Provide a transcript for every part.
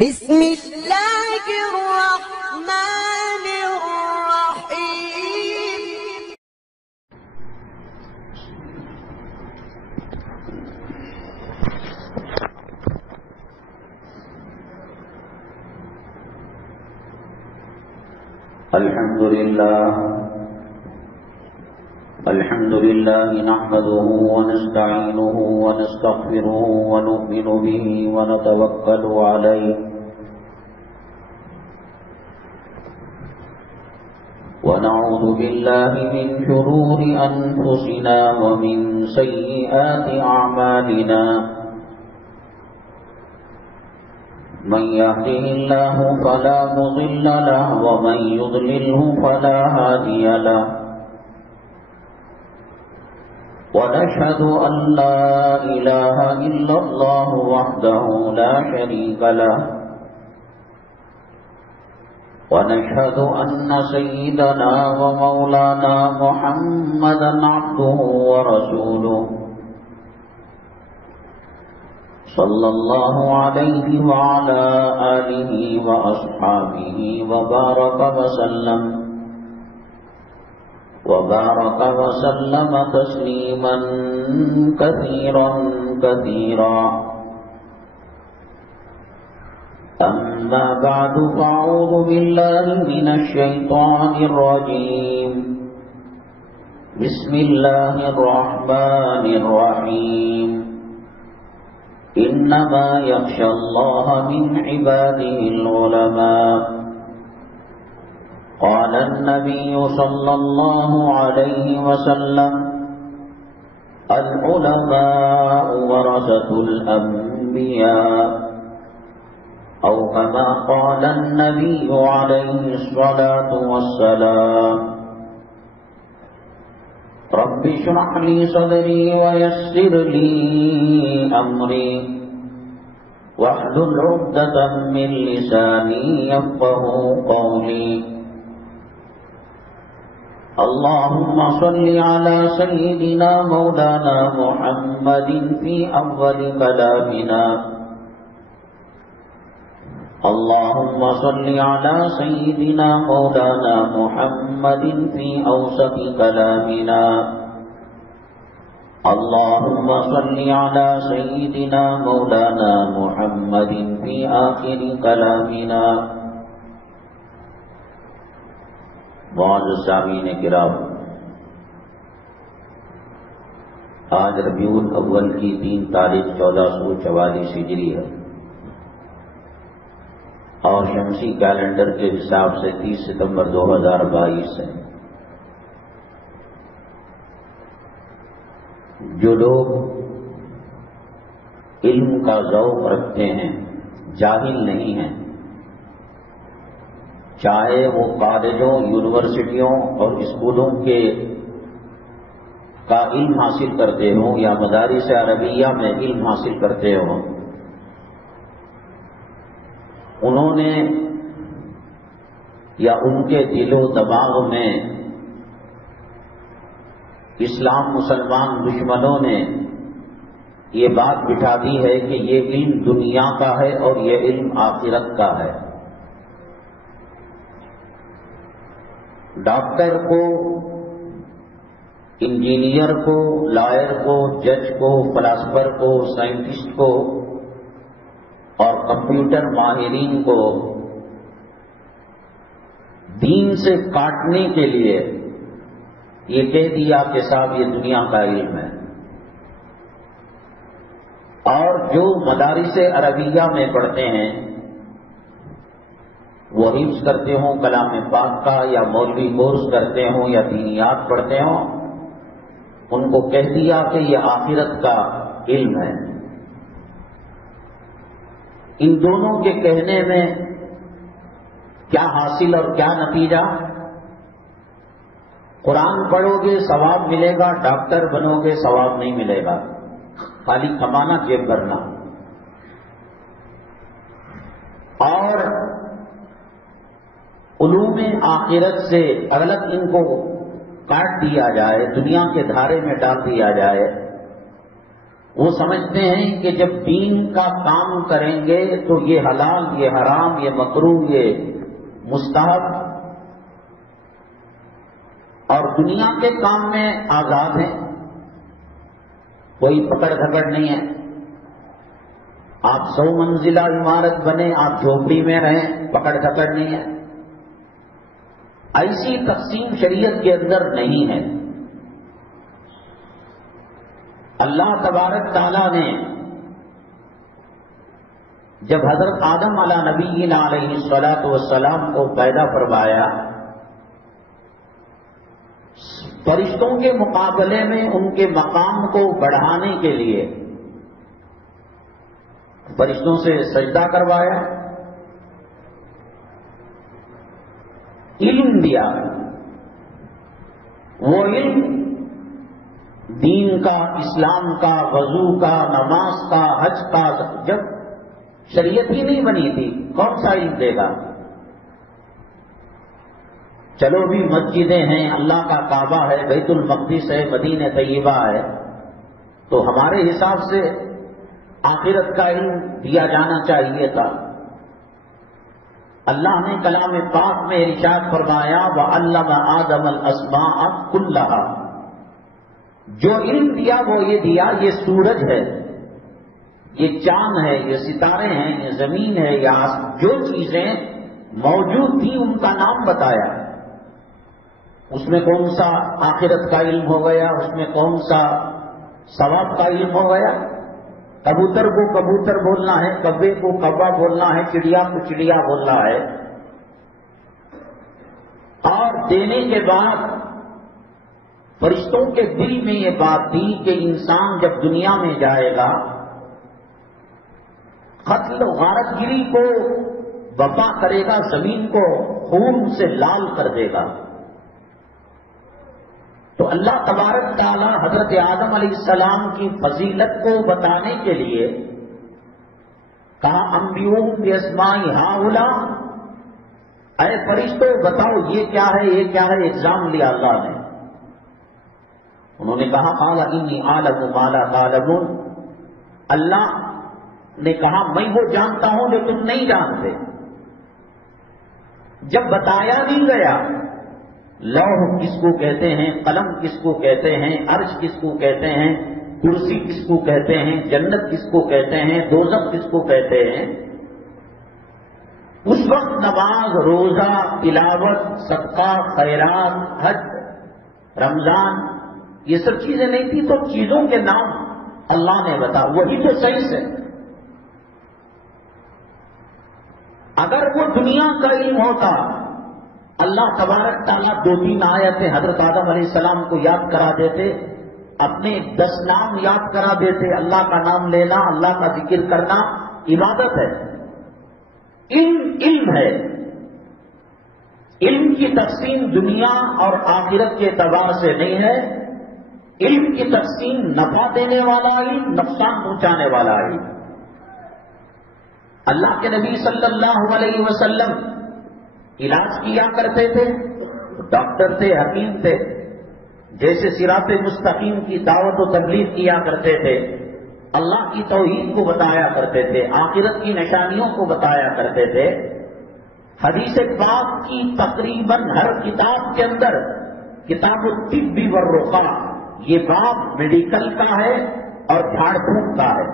بسم اللہ الرحمن الرحیم۔ الحمد لله نحمده ونستعينه ونستغفره ونؤمن به ونتوكل عليه ونعوذ بالله من شرور أنفسنا ومن سيئات أعمالنا من يهده الله فلا مضل له ومن يضلله فلا هادي له ونشهد أن لا إله إلا الله وحده لا شريك له ونشهد أن سيدنا ومولانا محمدا عبده ورسوله صلى الله عليه وعلى آله وأصحابه وبارك وسلم تسليما كثيرا كثيرا. أما بعد فأعوذ بالله من الشيطان الرجيم. بسم الله الرحمن الرحيم. إنما يخشى الله من عباده العلماء. قال النبي صلى الله عليه وسلم العلماء ورثة الأنبياء أو كما قال النبي عليه الصلاة والسلام. رب اشرح لي صدري ويسر لي أمري واحلل عقدة من لساني يفقهوا قولي. اللهم صل على سيدنا مولانا محمد في أول كلامنا. اللهم صل على سيدنا مولانا محمد في أوسط كلامنا. اللهم صل على سيدنا مولانا محمد في آخر كلامنا. معزز سامعین کرام، آج ربیع الاول کی 3 تاریخ 1444 ہجری ہے اور شمسی کیلنڈر کے حساب سے 30 ستمبر 2022 ہے. جو لوگ علم کا ذوق رکھتے ہیں، جاہل نہیں ہیں، چاہے وہ کالجوں، یونیورسٹیوں اور اسکولوں کے کا علم حاصل کرتے ہوں یا مدارس عربیہ میں علم حاصل کرتے ہوں، انہوں نے یا ان کے دل و دماغ میں اسلام مسلمان دشمنوں نے یہ بات بٹھا دی ہے کہ یہ علم دنیا کا ہے اور یہ علم آخرت کا ہے. ڈاکٹر کو، انجینئر کو، لائر کو، جج کو، فلاسفر کو، سائنٹسٹ کو اور کمپیوٹر ماہرین کو دین سے کاٹنے کے لیے یہ کہہ دیا کہ صاحب یہ دنیا کا علم ہے. اور جو مدارس عربیہ میں پڑھتے ہیں، وہ حفظ کرتے ہوں کلام پاک کا یا مولوی کورس کرتے ہوں یا دینیات پڑھتے ہوں، ان کو کہہ دیا کہ یہ آخرت کا علم ہے. ان دونوں کے کہنے میں کیا حاصل اور کیا نتیجہ؟ قرآن پڑھو گے ثواب ملے گا، ڈاکٹر بنو گے ثواب نہیں ملے گا، خالی کمانا، جیب بھرنا. اور علوم آخرت سے اغلب ان کو کاٹ دیا جائے، دنیا کے دھارے میں ڈال دیا جائے، وہ سمجھتے ہیں کہ جب دین کا کام کریں گے تو یہ حلال، یہ حرام، یہ مکروہ، یہ مستحب، اور دنیا کے کام میں آزاد ہیں، کوئی پکڑ دھکڑ نہیں ہے. آپ 100 منزلہ عمارت بنے، آپ جھوپڑی میں رہیں، پکڑ دھکڑ نہیں ہے. ایسی تقسیم شریعت کے اندر نہیں ہے. اللہ تبارک تعالیٰ نے جب حضرت آدم علی نبینا علیہ الصلاۃ والسلام کو پیدا فرمایا، فرشتوں کے مقابلے میں ان کے مقام کو بڑھانے کے لیے فرشتوں سے سجدہ کروایا، علم دیا. وہ علم دین کا، اسلام کا، وضو کا، نماز کا، حج کا، جب شریعت ہی نہیں بنی تھی کون سا علم دے گا؟ چلو بھی مسجدیں ہیں، اللہ کا کعبہ ہے، بیت المقدس ہے، مدینہ طیبہ ہے، تو ہمارے حساب سے آخرت کا علم دیا جانا چاہیے تھا. اللہ نے کلام پاک میں ارشاد فرمایا وَعَلَّمَ آدَمَ الْأَسْمَاءَ كُلَّهَا. جو علم دیا وہ یہ دیا، یہ سورج ہے، یہ چاند ہے، یہ ستارے ہیں، یہ زمین ہے، یا جو چیزیں موجود تھیں ان کا نام بتایا. اس میں کون سا آخرت کا علم ہو گیا، اس میں کون سا ثواب کا علم ہو گیا. کبوتر کو کبوتر بولنا ہے، کبے کو کبا بولنا ہے، چڑیا کو چڑیا بولنا ہے. اور دینے کے بعد فرشتوں کے دل میں یہ بات تھی کہ انسان جب دنیا میں جائے گا قتل و غارت گری کو وفا کرے گا، زمین کو خون سے لال کر دے گا. تو اللہ تبارک تعالیٰ حضرت آدم علیہ السلام کی فضیلت کو بتانے کے لیے کہا انبئوہم باسماء ہؤلاء، اے فرشتوں بتاؤ یہ کیا ہے، یہ کیا ہے. ایگزام لیا اللہ نے. انہوں نے کہا قال انی اعلم ما لا تعلمون. اللہ نے کہا میں وہ جانتا ہوں جو تم نہیں جانتے. جب بتایا نہیں گیا لوح کس کو کہتے ہیں، قلم کس کو کہتے ہیں، عرش کس کو کہتے ہیں، کرسی کس کو کہتے ہیں، جنت کس کو کہتے ہیں، دوزخ کس کو کہتے ہیں، اس وقت نماز، روزہ، تلاوت، صدقہ، خیرات، حج، رمضان یہ سب چیزیں نہیں تھی. تو چیزوں کے نام اللہ نے بتا، وہی تو صحیح ہے. اگر وہ دنیا کا علم ہوتا اللہ تبارک تعالیٰ 2-3 آیتیں حضرت آدم علیہ السلام کو یاد کرا دیتے، اپنے 10 نام یاد کرا دیتے. اللہ کا نام لینا، اللہ کا ذکر کرنا عبادت ہے. علم ہے. علم کی تقسیم دنیا اور آخرت کے اعتبار سے نہیں ہے. علم کی تقسیم نفع دینے والا علم، نقصان پہنچانے والا علم. اللہ کے نبی صلی اللہ علیہ وسلم علاج کیا کرتے تھے، ڈاکٹر تھے، حکیم تھے. جیسے صراط مستقیم کی دعوت و تبلیغ کیا کرتے تھے، اللہ کی توحید کو بتایا کرتے تھے، آخرت کی نشانیوں کو بتایا کرتے تھے. حدیث پاک کی تقریباً ہر کتاب کے اندر کتاب الطب والرقیہ یہ باب میڈیکل کا ہے اور جھاڑ پھونک کا ہے.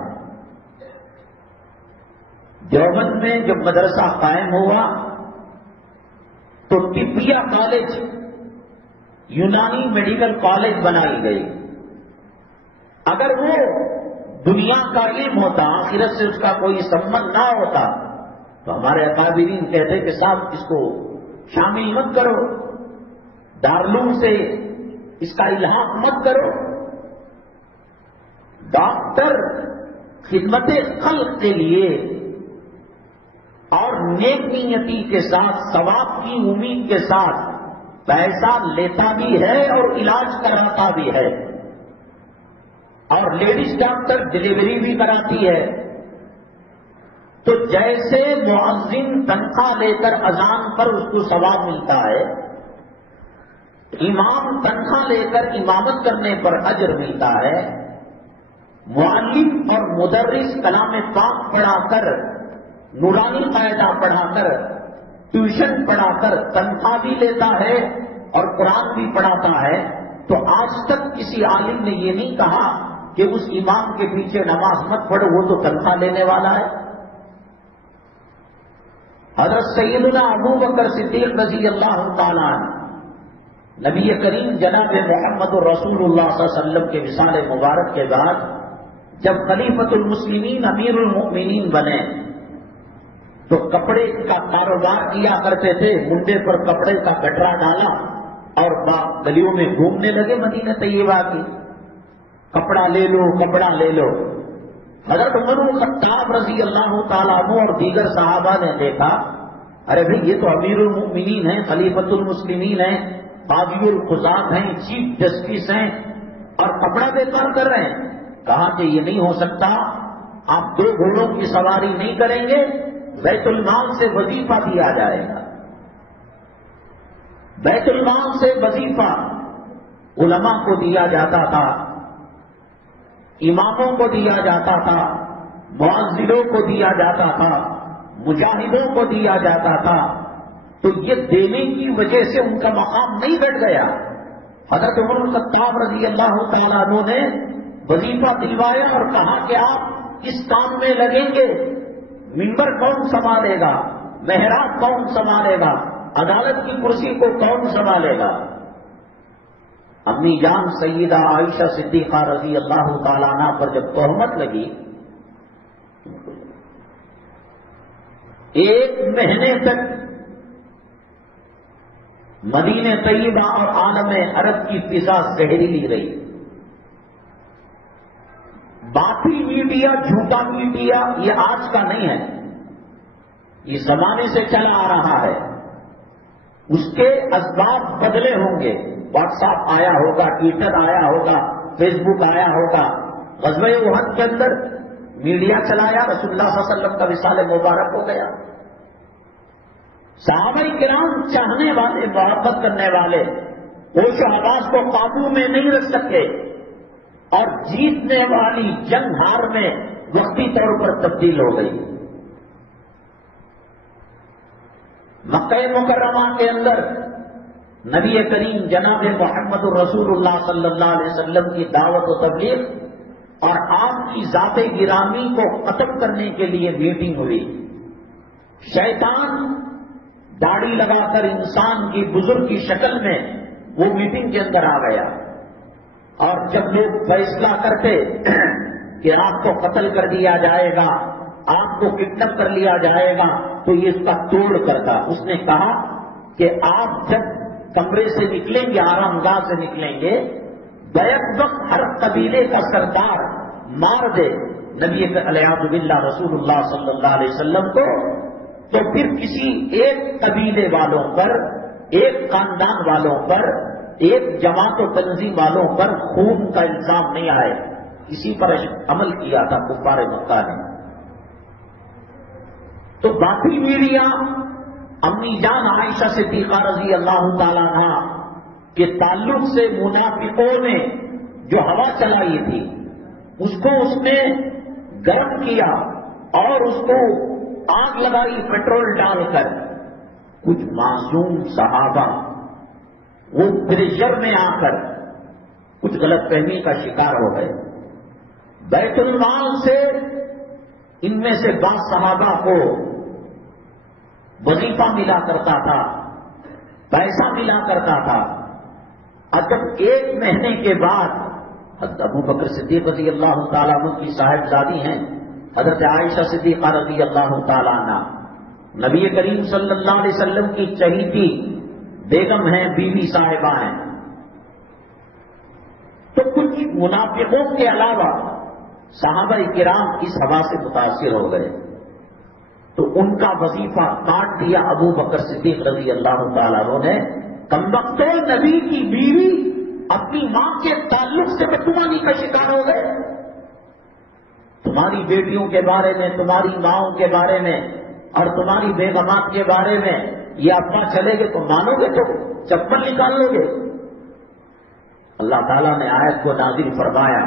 دیوبند میں جب مدرسہ قائم ہوا تو طبیہ کالج یونانی میڈیکل کالج بنائی گئی. اگر وہ دنیا کا علم ہوتا، آخرت سے اس کا کوئی سبند نہ ہوتا تو ہمارے اکابرین کہتے کہ صاحب اس کو شامل مت کرو، دارالعلوم سے اس کا الحاق مت کرو. ڈاکٹر خدمت خلق کے لیے اور نیک نیتی کے ساتھ، ثواب کی امید کے ساتھ پیسہ لیتا بھی ہے اور علاج کراتا بھی ہے. اور لیڈیز ڈاکٹر ڈلیوری بھی کراتی ہے. تو جیسے مؤذن تنخواہ لے کر اذان پر اس کو ثواب ملتا ہے، امام تنخواہ لے کر امامت کرنے پر اجر ملتا ہے، معلم اور مدرس کلام پاک پڑھا کر، نورانی قاعدہ پڑھا کر، ٹیوشن پڑھا کر تنخواہ بھی لیتا ہے اور قرآن بھی پڑھاتا ہے، تو آج تک کسی عالم نے یہ نہیں کہا کہ اس امام کے پیچھے نماز مت پڑھو، وہ تو تنخواہ لینے والا ہے۔ حضرت سیدنا ابو بکر صدیق رضی اللہ تعالیٰ عنہ، نبی کریم جناب محمد رسول اللہ صلی اللہ علیہ وسلم کے وصال مبارک کے بعد جب خلیفۃ المسلمین امیر المؤمنین بنے تو کپڑے کا کاروبار کیا کرتے تھے، منڈے پر کپڑے کا گٹرا ڈالا اور گلیوں میں گھومنے لگے مدینہ طیبہ کی، کپڑا لے لو کپڑا لے لو۔ حضرت عمر بن الخطاب رضی اللہ تعالیٰ عنہ اور دیگر صحابہ نے دیکھا، ارے بھئی یہ تو امیر المؤمنین ہیں، خلیفۃ المسلمین ہیں، قاضی القضات ہیں، چیف جسٹس ہیں، اور کپڑا بیکار کر رہے ہیں۔ کہا کہ یہ نہیں ہو سکتا، آپ 2 گھوڑوں کی سواری نہیں کریں گے، بیت المال سے وظیفہ دیا جائے گا۔ بیت المال سے وظیفہ علماء کو دیا جاتا تھا، اماموں کو دیا جاتا تھا، معذروں کو دیا جاتا تھا، مجاہدوں کو دیا جاتا تھا، تو یہ دینے کی وجہ سے ان کا مقام نہیں گٹ گیا۔ حضرت عمر بن الخطاب رضی اللہ تعالیٰ عنہ نے وظیفہ دلوایا اور کہا کہ آپ اس کام میں لگیں گے، منبر کون سنبھالے گا، محراب کون سنبھالے گا، عدالت کی کرسی کو کون سنبھالے گا۔ امی جان سیدہ عائشہ صدیقہ رضی اللہ تعالیٰ عنہ پر جب تہمت لگی، 1 مہینے تک مدینہ طیبہ اور عالم عرب کی فضا زہریلی رہی۔ باطل میڈیا، جھوٹا میڈیا یہ آج کا نہیں ہے، یہ زمانے سے چلا آ رہا ہے، اس کے اسباب بدلے ہوں گے۔ واٹس ایپ آیا ہوگا، ٹویٹر آیا ہوگا، فیس بک آیا ہوگا۔ غزوہ احد کے اندر میڈیا چلایا، رسول اللہ صلی اللہ علیہ وسلم کا وصال مبارک ہو گیا۔ صحابہ کرام چاہنے والے، محبت کرنے والے، ہوش و حواس کو قابو میں نہیں رکھ سکے اور جیتنے والی جنگ ہار میں وقتی طور پر تبدیل ہو گئی۔ مکہ مکرمہ کے اندر نبی کریم جناب محمد رسول اللہ صلی اللہ علیہ وسلم کی دعوت و تبلیغ اور آپ کی ذات گرامی کو ختم کرنے کے لیے میٹنگ ہوئی۔ شیطان داڑھی لگا کر انسان کی بزرگ کی شکل میں وہ میٹنگ کے اندر آ گیا، اور جب لوگ فیصلہ کرتے کہ آپ کو قتل کر دیا جائے گا، آپ کو کڈنیپ کر لیا جائے گا، تو یہ اس کا توڑ کرتا۔ اس نے کہا کہ آپ جب کمرے سے نکلیں گے، آرام گاہ سے نکلیں گے، بیک وقت ہر قبیلے کا سردار مار دے نبی علیہ باللہ رسول اللہ صلی اللہ علیہ وسلم کو، تو پھر کسی ایک قبیلے والوں پر، ایک خاندان والوں پر، ایک جماعت و تنظیم والوں پر خون کا الزام نہیں آئے۔ اسی پر عمل کیا تھا کفار مکہ نے۔ تو باقی میڈیا امی جان عائشہ صدیقہ رضی اللہ تعالیٰ عنہ کے تعلق سے منافقوں نے جو ہوا چلائی تھی، اس کو اس نے گرم کیا اور اس کو آگ لگائی پیٹرول ڈال کر۔ کچھ معصوم صحابہ وہ پریشر میں آ کر کچھ غلط فہمی کا شکار ہو گئے۔ بیت المال سے ان میں سے بعض صحابہ کو وظیفہ ملا کرتا تھا، پیسہ ملا کرتا تھا، اور جب 1 مہینے کے بعد حضرت ابو بکر صدیق رضی اللہ تعالیٰ عنہ کی صاحبزادی ہیں حضرت عائشہ صدیقہ رضی اللہ تعالیٰ عنہ، نبی کریم صلی اللہ علیہ وسلم کی چہیتی بیگم ہیں، بیوی صاحبہ ہیں، تو کچھ منافقوں کے علاوہ صحابہ کرام اس ہوا سے متاثر ہو گئے، تو ان کا وظیفہ کاٹ دیا ابو بکر صدیق رضی اللہ تعالیٰ عنہ نے۔ کمبختو، نبی کی بیوی اپنی ماں کے تعلق سے بدگمانی کا شکار ہو گئے۔ تمہاری بیٹیوں کے بارے میں، تمہاری ماؤں کے بارے میں اور تمہاری بیگمات کے بارے میں یہ افواہ چلے گے تو مانو گے، تو چپل نکال لو گے۔ اللہ تعالیٰ نے آیت کو نازل فرمایا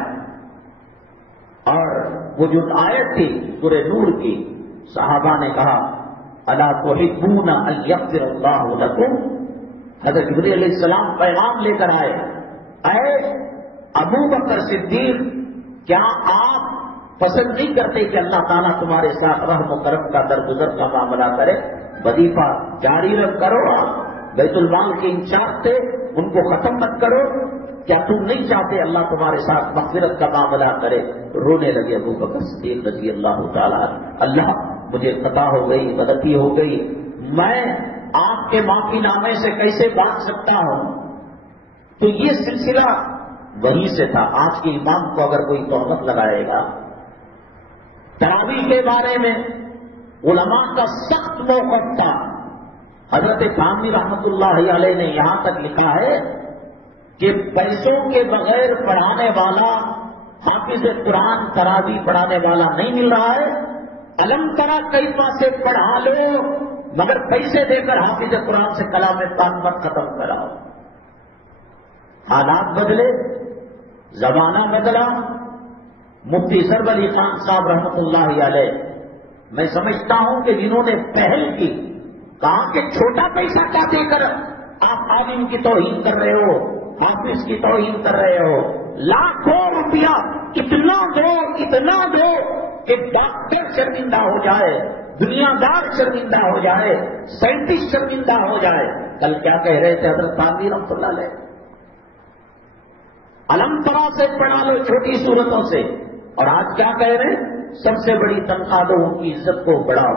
وہ جو آیت تھی سورہ نور کی، صحابہ نے کہا الا تحبون ان یغفر اللہ لکم، حضرت جبریل علیہ السلام پیغام لے کر آئے، اے ابو بکر صدیق کیا آپ پسند نہیں کرتے کہ اللہ تعالیٰ تمہارے ساتھ رحم و کرم کا درگزر کا معاملہ کرے؟ وظیفہ جاری رکھ کرو، آپ بیت المال کے انچارج تھے، ان کو ختم مت کرو، کیا تم نہیں چاہتے اللہ تمہارے ساتھ مغفرت کا معاملہ کرے؟ رونے لگے ابو بکر صدیق رضی اللہ تعالیٰ، اللہ مجھے خطا ہو گئی، غلطی ہو گئی، میں آپ کے معافی نامے سے کیسے بانٹ سکتا ہوں؟ تو یہ سلسلہ وہیں سے تھا۔ آج کے امام کو اگر کوئی تہمت لگائے گا تراویح کے بارے میں، علماء کا سخت موقف تھا۔ حضرت خانوی رحمت اللہ علیہ نے یہاں تک لکھا ہے کہ پیسوں کے بغیر پڑھانے والا حافظ قرآن تراویح پڑھانے والا نہیں مل رہا ہے، علم ترا کیفا سے پڑھا لو مگر پیسے دے کر حافظ قرآن سے کلام پاک مت ختم کراؤ۔ حالات بدلے، زمانہ بدلا۔ مفتی سرور علی خان صاحب رحمۃ اللہ علیہ، میں سمجھتا ہوں کہ جنہوں نے پہل کی، کہا کہ چھوٹا پیسہ کیا دے کر آپ عالم کی توہین کر رہے ہو، حافظ کی توہین کر رہے ہو، لاکھوں روپیہ اتنا دو کہ ڈاکٹر شرمندہ ہو جائے، دنیا دار شرمندہ ہو جائے، سائنٹسٹ شرمندہ ہو جائے۔ کل کیا کہہ رہے تھے حضرت خانوی رحمۃ اللہ علیہ؟ علم ترا سے پڑھا لو، چھوٹی صورتوں سے، اور آج کیا کہہ رہے ہیں؟ سب سے بڑی تنخواہ دو، ان کی عزت کو بڑھاؤ۔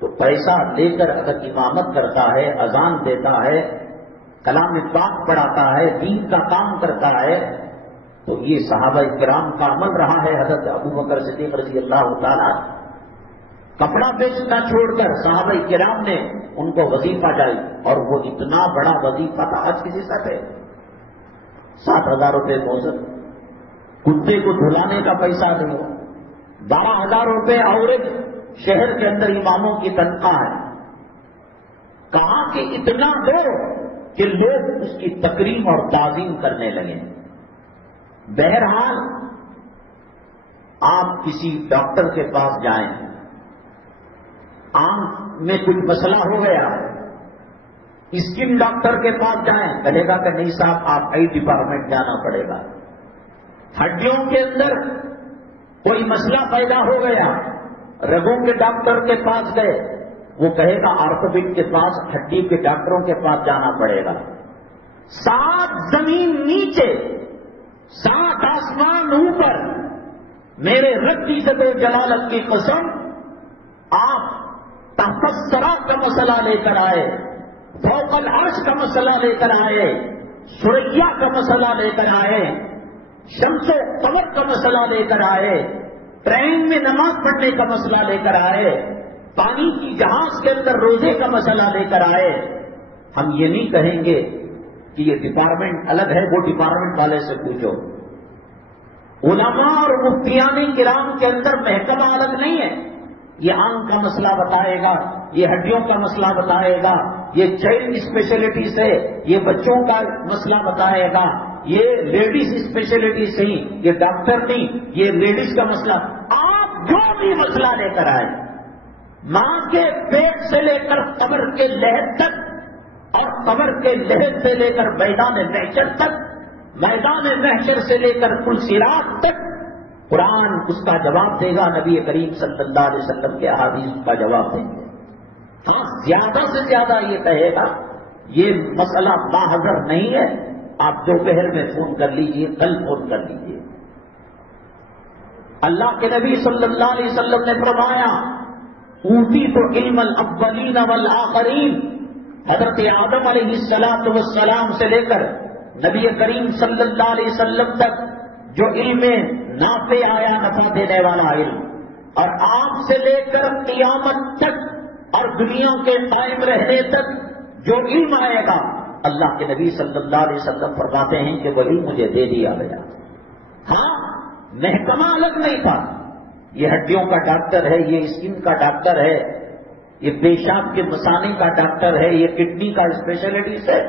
تو پیسہ لے کر اگر امامت کرتا ہے، اذان دیتا ہے، کلام پاک پڑھاتا ہے، دین کا کام کرتا ہے، تو یہ صحابہ کرام کا عمل رہا ہے۔ حضرت ابو بکر صدیق رضی اللہ تعالیٰ کپڑا بیچنا چھوڑ کر صحابہ کرام نے ان کو وظیفہ ڈالی، اور وہ اتنا بڑا وظیفہ تھا، آج کسی ساتھ ہے 7,000 روپے موزن، کتے کو دھلانے کا پیسہ نہیں ہو، 12,000 روپے عورت شہر کے اندر اماموں کی تنخواہ ہے۔ کہاں کہ اتنا دو کہ لوگ اس کی تکریم اور تعظیم کرنے لگے۔ بہرحال آپ کسی ڈاکٹر کے پاس جائیں، آنکھ میں کچھ مسئلہ ہو گیا، اسکن ڈاکٹر کے پاس جائیں، کہے گا کہ نہیں صاحب آپ آئی ڈپارٹمنٹ جانا پڑے گا۔ ہڈیوں کے اندر کوئی مسئلہ پیدا ہو گیا، رگوں کے ڈاکٹر کے پاس گئے، وہ کہے گا آرتھوپیڈ کے پاس، ہڈی کے ڈاکٹروں کے پاس جانا پڑے گا۔ 7 زمین نیچے، 7 آسمان اوپر، میرے رب کی عزت و جلالت کی قسم، آپ تحت الثری کا مسئلہ لے کر آئے، فوق العرش کا مسئلہ لے کر آئے، سریا کا مسئلہ لے کر آئے، شمس و قمر کا مسئلہ لے کر آئے، ٹرین میں نماز پڑھنے کا مسئلہ لے کر آئے، پانی کی جہاز کے اندر روزے کا مسئلہ لے کر آئے، ہم یہ نہیں کہیں گے کہ یہ ڈپارٹمنٹ الگ ہے، وہ ڈپارٹمنٹ والے سے پوچھو۔ علماء اور مفتیان کرام کے اندر محکمہ الگ نہیں ہے، یہ آنکھ کا مسئلہ بتائے گا، یہ ہڈیوں کا مسئلہ بتائے گا، یہ چائلڈ اسپیشلٹیز ہے، یہ بچوں کا مسئلہ بتائے گا، یہ لیڈیز اسپیشلٹیز نہیں، یہ ڈاکٹر نہیں، یہ لیڈیز کا مسئلہ۔ آپ جو بھی مسئلہ لے کر آئے، ماں کے پیٹ سے لے کر قبر کے لحد تک، اور قبر کے لحد سے لے کر میدان محشر تک، میدان محشر سے لے کر کل صراط تک، قرآن اس کا جواب دے گا، نبی کریم صلی اللہ علیہ وسلم کے احادیث اس کا جواب دیں گے۔ ہاں زیادہ سے زیادہ یہ کہے گا یہ مسئلہ باحضر نہیں ہے، آپ دوپہر میں فون کر لیجئے، کل فون کر لیجئے۔ اللہ کے نبی صلی اللہ علیہ وسلم نے فرمایا اوتیت علم الاولین والآخرین، حضرت آدم علیہ السلام سے لے کر نبی کریم صلی اللہ علیہ وسلم تک جو علم نافع آیا، نفع دینے والا علم، اور آپ سے لے کر قیامت تک اور دنیا کے قائم رہنے تک جو علم آئے گا، اللہ کے نبی صلی اللہ علیہ وسلم فرماتے ہیں کہ وہ علم مجھے دے دیا گیا۔ ہاں محکمہ الگ نہیں تھا، یہ ہڈیوں کا ڈاکٹر ہے، یہ اسکن کا ڈاکٹر ہے، یہ پیشاب کے مثانے کا ڈاکٹر ہے، یہ کڈنی کا اسپیشلٹیز ہے۔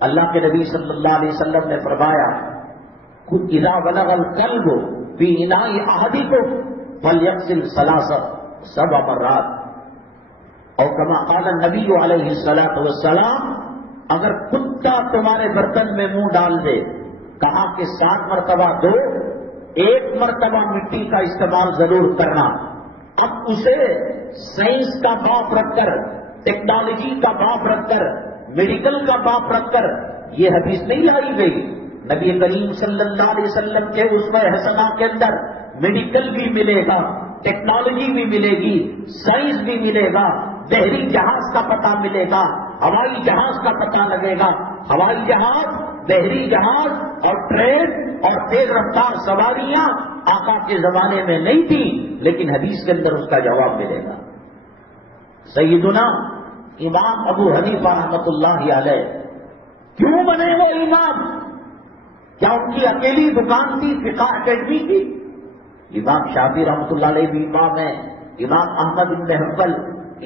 اللہ کے نبی صلی اللہ علیہ وسلم نے فرمایا اذا بلغ القلب فی اناء احدکم فلیغسل سبع مرات، اور کما قال النبی علیہ الصلوۃ والسلام، اگر کتا تمہارے برتن میں منہ ڈال دے، کہا کہ 7 مرتبہ دو، 1 مرتبہ مٹی کا استعمال ضرور کرنا۔ اب اسے سائنس کا باپ رکھ کر، ٹیکنالوجی کا باپ رکھ کر، میڈیکل کا باپ رکھ کر یہ حدیث نہیں لائی گئی۔ نبی کریم صلی اللہ علیہ وسلم کے اسوہ حسنہ کے اندر میڈیکل بھی ملے گا، ٹیکنالوجی بھی ملے گی، سائنس بھی ملے گا، بحری جہاز کا پتہ ملے گا، ہوائی جہاز کا پتہ لگے گا۔ ہوائی جہاز، بحری جہاز اور ٹرین اور تیز رفتار سواریاں آقا کے زمانے میں نہیں تھی، لیکن حدیث کے اندر اس کا جواب ملے گا۔ سیدنا امام ابو حنیفہ رحمۃ اللہ علیہ کیوں بنے وہ امام؟ کیا ان کی اکیلی دکان تھی فقہ اکیڈمی کی؟ امام شافعی رحمۃ اللہ علیہ بھی امام ہے، امام احمد بن حنبل،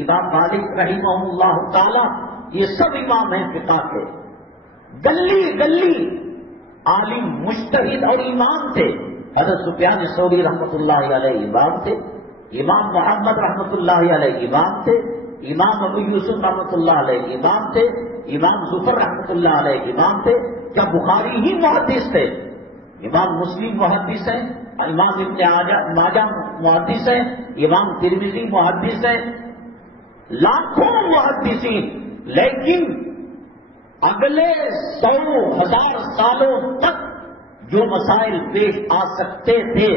امام مالک رحمہ اللہ تعالی، یہ سب امام ہیں فقہ کے۔ گلی گلی عالم، مجتہد اور امام تھے۔ حضرت سفیان ثوری رحمۃ اللہ علیہ امام تھے، امام محمد رحمۃ اللہ علیہ امام تھے، امام ابو یوسف رحمۃ اللہ علیہ امام تھے، امام ظفر رحمۃ اللہ علیہ امام تھے۔ کیا بخاری ہی محدث تھے؟ امام مسلم محدث ہیں، امام ابن ماجہ محدث ہیں، امام ترمذی محدث ہیں، لاکھوں محدثین، لیکن اگلے 100,000 سالوں تک جو مسائل پیش آ سکتے تھے،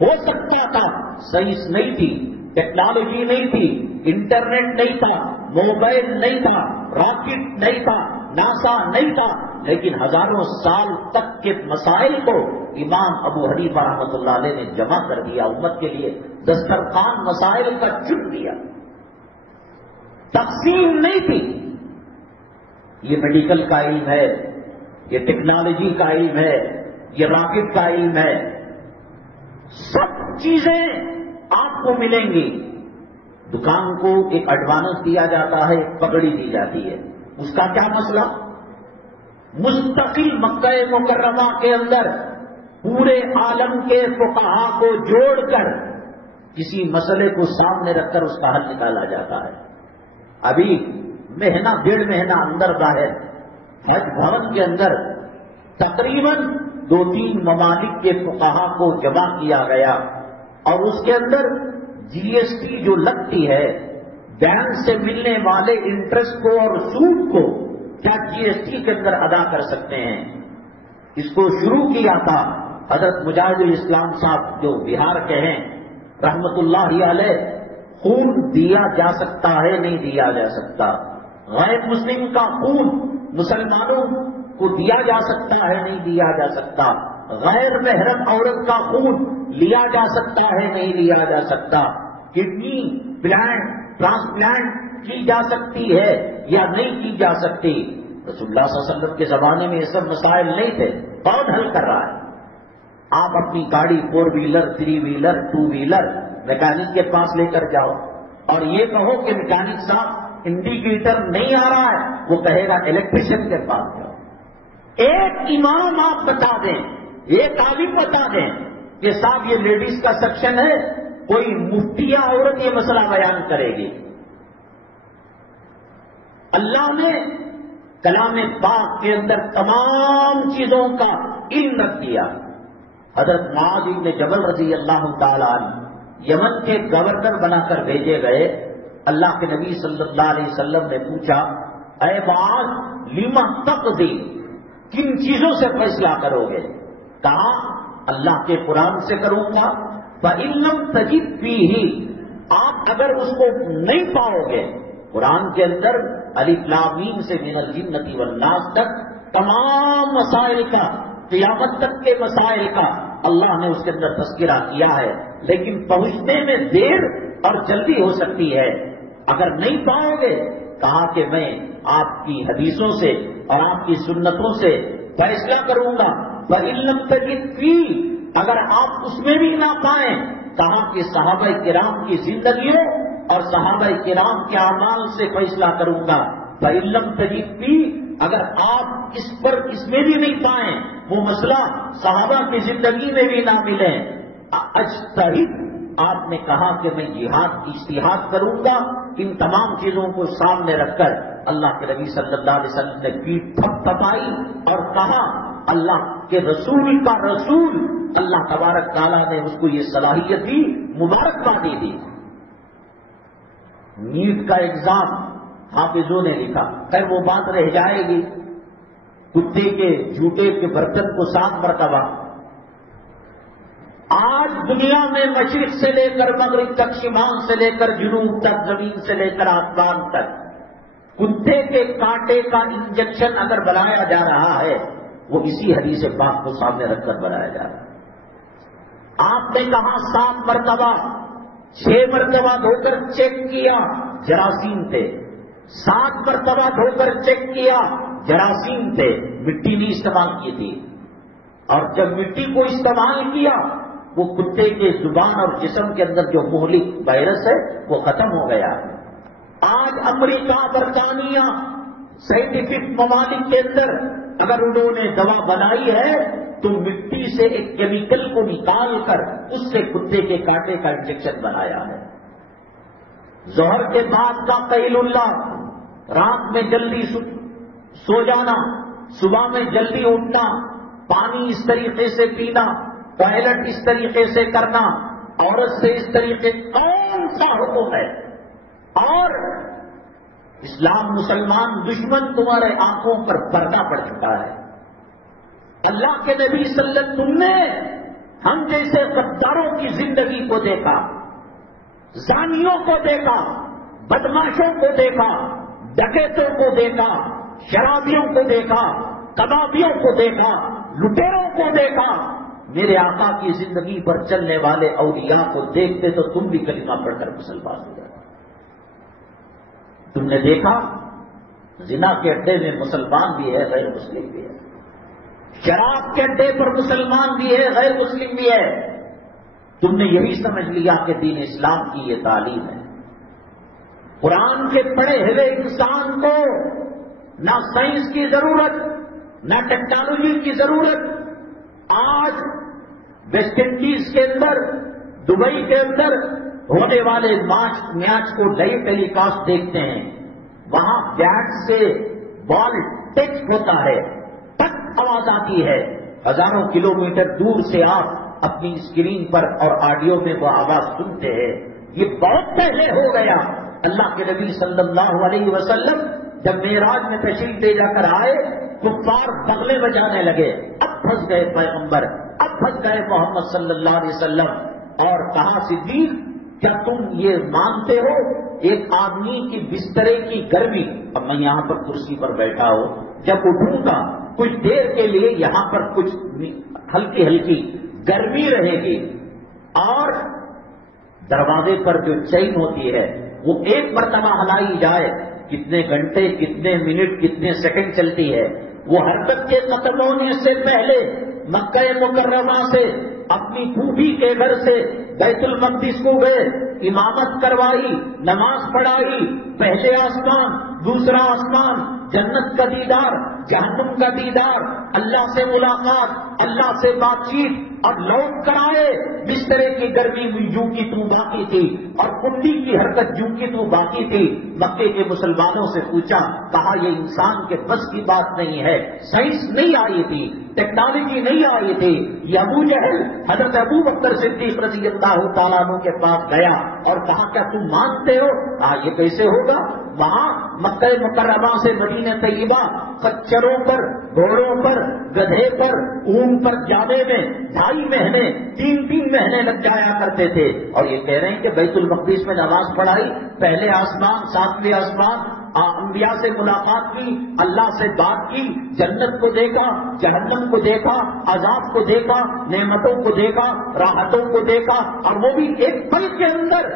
ہو سکتا تھا، سائنس نہیں تھی، ٹیکنالوجی نہیں تھی، انٹرنیٹ نہیں تھا، موبائل نہیں تھا، راکٹ نہیں تھا، ناسا نہیں تھا، لیکن ہزاروں سال تک کے مسائل کو امام ابو حنیفہ رحمۃ اللہ علیہ نے جمع کر دیا، امت کے لیے دسترخوان مسائل کا چن دیا۔ تقسیم نہیں تھی۔ یہ میڈیکل کا علم ہے، یہ ٹیکنالوجی کا علم ہے، یہ راکٹ کا علم ہے، سب چیزیں آپ کو ملیں گی۔ دکان کو ایک ایڈوانس دیا جاتا ہے، ایک پگڑی دی جاتی ہے، اس کا کیا مسئلہ؟ مستقل مکہ مکرمہ کے اندر پورے عالم کے فقہا کو جوڑ کر کسی مسئلے کو سامنے رکھ کر اس کا حل نکالا جاتا ہے۔ ابھی مہینہ 1.5 مہینہ اندر باہر حج بھون کے اندر تقریباً 2-3 ممالک کے فقہا کو جمع کیا گیا، اور اس کے اندر جی ایس ٹی جو لگتی ہے، بینک سے ملنے والے انٹرسٹ کو اور سود کو کیا جی ایس ٹی کے اندر ادا کر سکتے ہیں؟ اس کو شروع کیا تھا حضرت مجاہد الاسلام صاحب جو بہار کے ہیں رحمت اللہ علیہ۔ خون دیا جا سکتا ہے، نہیں دیا جا سکتا؟ غیر مسلم کا خون مسلمانوں کو دیا جا سکتا ہے، نہیں دیا جا سکتا؟ غیر محرم عورت کا خون لیا جا سکتا ہے، نہیں لیا جا سکتا؟ کڈنی پلانٹ ٹرانسپلانٹ کی جا سکتی ہے یا نہیں کی جا سکتی؟ رسول اللہ صلی اللہ علیہ وسلم کے زمانے میں یہ سب مسائل نہیں تھے، کون حل کر رہا ہے؟ آپ اپنی گاڑی 4 ویلر 3 ویلر 2 ویلر میکینک کے پاس لے کر جاؤ اور یہ کہو کہ میکینک صاحب انڈیکیٹر نہیں آ رہا ہے، وہ کہے گا الیکٹریشین کے پاس جاؤ۔ ایک امام آپ بتا دیں، ایک عالم بتا دیں کہ صاحب یہ لیڈیز کا سیکشن ہے، کوئی مفتیہ عورت یہ مسئلہ بیان کرے گی۔ اللہ نے کلام پاک کے اندر تمام چیزوں کا علم رکھ دیا۔ حضرت معاذ بن جبل رضی اللہ تعالی عنہ یمن کے گورنر بنا کر بھیجے گئے۔ اللہ کے نبی صلی اللہ علیہ وسلم نے پوچھا، اے معاذ لما تقضی، کن چیزوں سے فیصلہ کرو گے؟ کہا اللہ کے قرآن سے کروں گا۔ فَإِن لَّمْ تَجِدْ فِيهِ، آپ اگر اس کو نہیں پاؤ گے، قرآن کے اندر الف لام میم سے من الجنۃ والناس تک تمام مسائل کا، قیامت تک کے مسائل کا اللہ نے اس کے اندر تذکرہ کیا ہے، لیکن پہنچنے میں دیر اور جلدی ہو سکتی ہے۔ اگر نہیں پاؤ گے، کہا کہ میں آپ کی حدیثوں سے اور آپ کی سنتوں سے فیصلہ کروں گا۔ فَإِن لَّمْ تَجِدْ فِيهِ، اگر آپ اس میں بھی نہ پائیں، کہا کہ صحابہ کرام کی زندگیوں اور صحابہ کرام کے اعمال سے فیصلہ کروں گا۔ فَإِن لَّمْ تَجِدْ فِيهِ، اگر آپ اس میں بھی نہیں پائیں، وہ مسئلہ صحابہ کی زندگی میں بھی نہ ملیں، اجتہد آپ نے کہا کہ میں جہاد کی اجتہاد کروں گا. ان تمام چیزوں کو سامنے رکھ کر اللہ کے نبی صلی اللہ علیہ وسلم نے پیٹھ تھپتھپائی اور کہا اللہ کے رسول کا رسول اللہ تبارک تعالیٰ نے اس کو یہ صلاحیت دی, مبارکبادی دی. نیٹ کا ایگزام حافظوں نے لکھا, خیر وہ بات رہ جائے گی. کتے کے جوتے کے برتن کو 7 مرتبہ. آج دنیا میں مشرق سے لے کر مغرب تک, شمال سے لے کر جنوب تک, زمین سے لے کر آسمان تک کتے کے کانٹے کا انجیکشن اگر بنایا جا رہا ہے وہ اسی حدیث پاک کو سامنے رکھ کر بنایا جا رہا ہے. آپ نے کہا 7 مرتبہ, 6 مرتبہ دھو کر چیک کیا, جراثیم تھے. 7 مرتبہ دھو کر چیک کیا, جراثیم تھے, مٹی نہیں استعمال کی تھی. اور جب مٹی کو استعمال کیا وہ کتے کے زبان اور جسم کے اندر جو مہلک وائرس ہے وہ ختم ہو گیا. آج امریکہ, برطانیہ, سائنٹیفک ممالک کے اندر اگر انہوں نے دوا بنائی ہے تو مٹی سے ایک کیمیکل کو نکال کر اس سے کتے کے کانٹے کا انجیکشن بنایا ہے. ظہر کے بعد کا قیل اللہ, رات میں جلدی سو جانا, صبح میں جلدی اٹھنا, پانی اس طریقے سے پینا, ٹوائلٹ اس طریقے سے کرنا, عورت سے اس طریقے, کون سا حکم ہے؟ اور اسلام مسلمان دشمن تمہارے آنکھوں پر پردہ پڑ چکا ہے. اللہ کے نبی صلی اللہ علیہ وسلم, تم نے ہم جیسے غداروں کی زندگی کو دیکھا, زانیوں کو دیکھا, بدماشوں کو دیکھا, ڈکیتوں کو دیکھا, شرابیوں کو دیکھا, کبابیوں کو دیکھا, لٹیروں کو دیکھا. میرے آقا کی زندگی پر چلنے والے اولیاء کو دیکھتے تو تم بھی کلمہ پڑھ کر مسلمان ہو جاتے. تم نے دیکھا زنا کے اڈے میں مسلمان بھی ہے, غیر مسلم بھی ہے. شراب کے اڈے پر مسلمان بھی ہے, غیر مسلم بھی ہے. تم نے یہی سمجھ لیا کہ دین اسلام کی یہ تعلیم ہے. قرآن کے پڑھے ہوئے انسان کو نہ سائنس کی ضرورت, نہ ٹیکنالوجی کی ضرورت. آج ویسٹ انڈیز کے اندر, دبئی کے اندر ہونے والے میچ کو لائیو ٹیلی کاسٹ دیکھتے ہیں. وہاں بیٹ سے بال ٹچ ہوتا ہے, ٹک آواز آتی ہے. ہزاروں کلومیٹر دور سے آپ اپنی اسکرین پر اور آڈیو میں وہ آواز سنتے ہیں. یہ بہت پہلے ہو گیا. اللہ کے نبی صلی اللہ علیہ وسلم جب معراج میں تشریف لے جا کر آئے, کفار بغلے بجانے لگے. اب پھنس گئے پیغمبر, اب پھنس گئے محمد صلی اللہ علیہ وسلم. اور کہا صدیق, کیا تم یہ مانتے ہو ایک آدمی کی بسترے کی گرمی, اب میں یہاں پر کرسی پر بیٹھا ہوں, جب اٹھوں گا کچھ دیر کے لیے یہاں پر کچھ ہلکی ہلکی گرمی رہے گی, اور دروازے پر جو چین ہوتی ہے وہ ایک مرتبہ ہلائی جائے, کتنے گھنٹے, کتنے منٹ, کتنے سیکنڈ چلتی ہے. وہ حرکت کے قتل ہونے سے پہلے مکہ مکرمہ سے اپنی پھوپھی کے گھر سے بیت المقدس کو گئے, امامت کروائی, نماز پڑھائی, پہلے آسمان, دوسرا آسمان, جنت کا دیدار, جہنم کا دیدار, اللہ سے ملاقات, اللہ سے بات چیت, اور لوٹ کر آئے. بسترے کی گرمی جو کی تو باقی تھی اور کنڈی کی حرکت جو کی تو باقی تھی. مکے کے مسلمانوں سے پوچھا, کہا یہ انسان کے بس کی بات نہیں ہے. سائنس نہیں آئی تھی, ٹیکنالوجی نہیں آئی تھی. یہ ابو جہل حضرت ابو بکر صدیق رضی اللہ تعالیٰ عنہ کے پاس گیا اور کہا, کیا تم مانتے ہو؟ یہ کیسے ہوگا؟ وہاں مکہ مکرمہ سے مدینہ طیبہ خچروں پر, گھوڑوں پر, گدھے پر, اون پر جانے میں 2.5 مہینے, 3 مہینے لگ جایا کرتے تھے. اور یہ کہہ رہے ہیں کہ بیت المقدس میں نماز پڑھائی, پہلے آسمان, 7ویں آسمان, انبیاء سے ملاقات کی, اللہ سے بات کی, جنت کو دیکھا, جہنم کو دیکھا, عذاب کو دیکھا, نعمتوں کو دیکھا, راحتوں کو دیکھا, اور وہ بھی ایک پل کے اندر.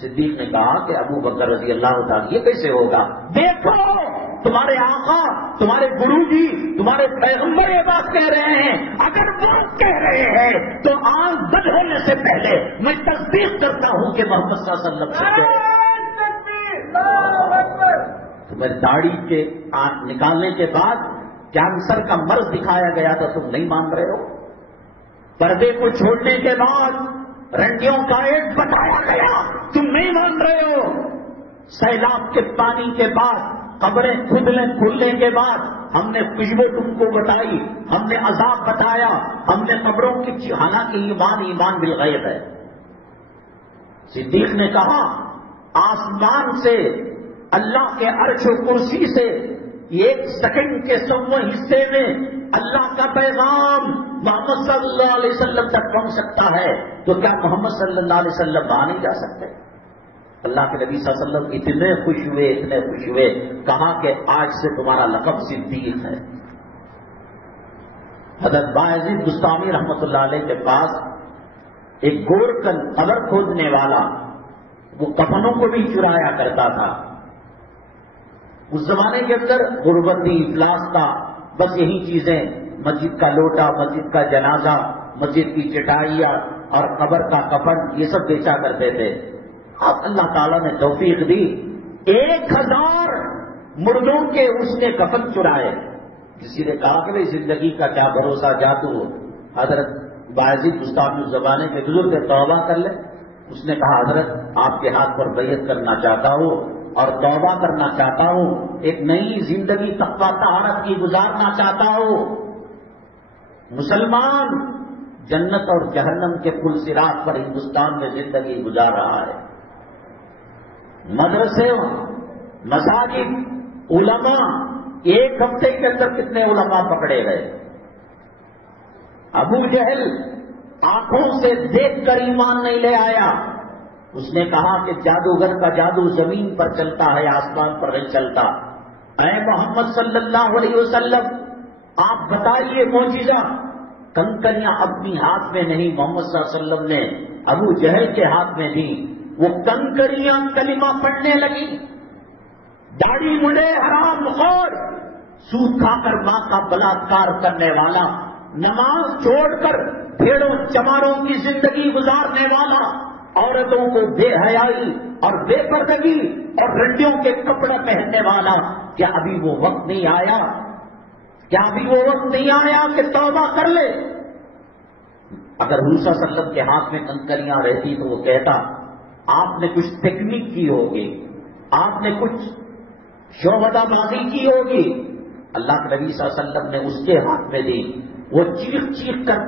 صدیق نے کہا کہ ابو بکر رضی اللہ تعالیٰ, یہ کیسے ہوگا؟ دیکھو تمہارے آقا, تمہارے گرو جی, تمہارے پیغمبر یہ بات کہہ رہے ہیں. اگر وہ کہہ رہے ہیں تو آنکھ بند ہونے سے پہلے میں تصدیق کرتا ہوں کہ محمد صلی اللہ علیہ وسلم تمہیں داڑھی کے نکالنے کے بعد کینسر کا مرض دکھایا گیا تھا, تم نہیں مان رہے ہو. پردے کو چھوڑنے کے بعد رنڈیوں کا ایک بتایا گیا، تم نہیں مان رہے ہو۔ سیلاب کے پانی کے بعد، قبریں کھلنے کے بعد ہم نے خوشبو تم کو بتائی، ہم نے عذاب بتایا، ہم نے قبروں کی، حالانکہ ایمان بالغیب ہے۔ صدیق نے کہا آسمان سے، اللہ کے عرش و کرسی سے 1 سیکنڈ کے 100 حصے میں اللہ کا پیغام محمد صلی اللہ علیہ وسلم تک پہنچ سکتا ہے، تو کیا محمد صلی اللہ علیہ وسلم وہاں نہیں جا سکتے؟ اللہ کے نبی صلی اللہ علیہ وسلم اتنے خوش ہوئے، کہا کہ آج سے تمہارا لقب صدیق ہے۔ حضرت باعزید بستامی رحمۃ اللہ علیہ کے پاس ایک گورکن قبر کھودنے والا، وہ کفنوں کو بھی چرایا کرتا تھا۔ اس زمانے کے اندر غربتی، افلاس تھا، بس یہی چیزیں، مسجد کا لوٹا، مسجد کا جنازہ، مسجد کی چٹائیاں اور قبر کا کفن، یہ سب بیچا کرتے تھے۔ اب اللہ تعالیٰ نے توفیق دی، 1000 مردوں کے اس نے کفن چرائے۔ کسی نے کہا کہ بھائی زندگی کا کیا بھروسہ، جادو۔ حضرت باعزید بستامی اس زمانے کے بزرگ توبہ کر لے۔ اس نے کہا حضرت آپ کے ہاتھ پر بیعت کرنا چاہتا ہوں اور توبہ کرنا چاہتا ہوں، ایک نئی زندگی تقویٰ طہارت کی گزارنا چاہتا ہوں۔ مسلمان جنت اور جہنم کے پل صراط پر ہندوستان میں زندگی گزار رہا ہے۔ مدرسے، مساجد، علماء، 1 ہفتے کے اندر کتنے علماء پکڑے گئے۔ ابو جہل آنکھوں سے دیکھ کر ایمان نہیں لے آیا، اس نے کہا کہ جادوگر کا جادو زمین پر چلتا ہے، آسمان پر نہیں چلتا۔ اے محمد صلی اللہ علیہ وسلم آپ بتائیے معجزہ۔ کنکریاں اپنی ہاتھ میں نہیں، محمد صلی اللہ علیہ وسلم نے ابو جہل کے ہاتھ میں دی۔ وہ کنکریاں کلمہ پڑھنے لگی۔ داڑھی مڈے، حرام خور، سود کھا کر ماں کا بلاత్కాر کرنے والا، نماز چھوڑ کر بھیڑوں چماروں کی زندگی گزارنے والا، عورتوں کو بے حیائی اور بے پردگی اور رنڈیوں کے کپڑے پہننے والا، کیا ابھی وہ وقت نہیں آیا؟ کیا ابھی وہ وقت نہیں آیا کہ توبہ کر لے؟ اگر حضور صلی اللہ علیہ وسلم کے ہاتھ میں کنکریاں رہتی تو وہ کہتا آپ نے کچھ ٹیکنیک کی ہوگی، آپ نے کچھ شعبدہ بازی کی ہوگی۔ اللہ کے نبی صلی اللہ علیہ وسلم نے اس کے ہاتھ میں دی، وہ چیخ کر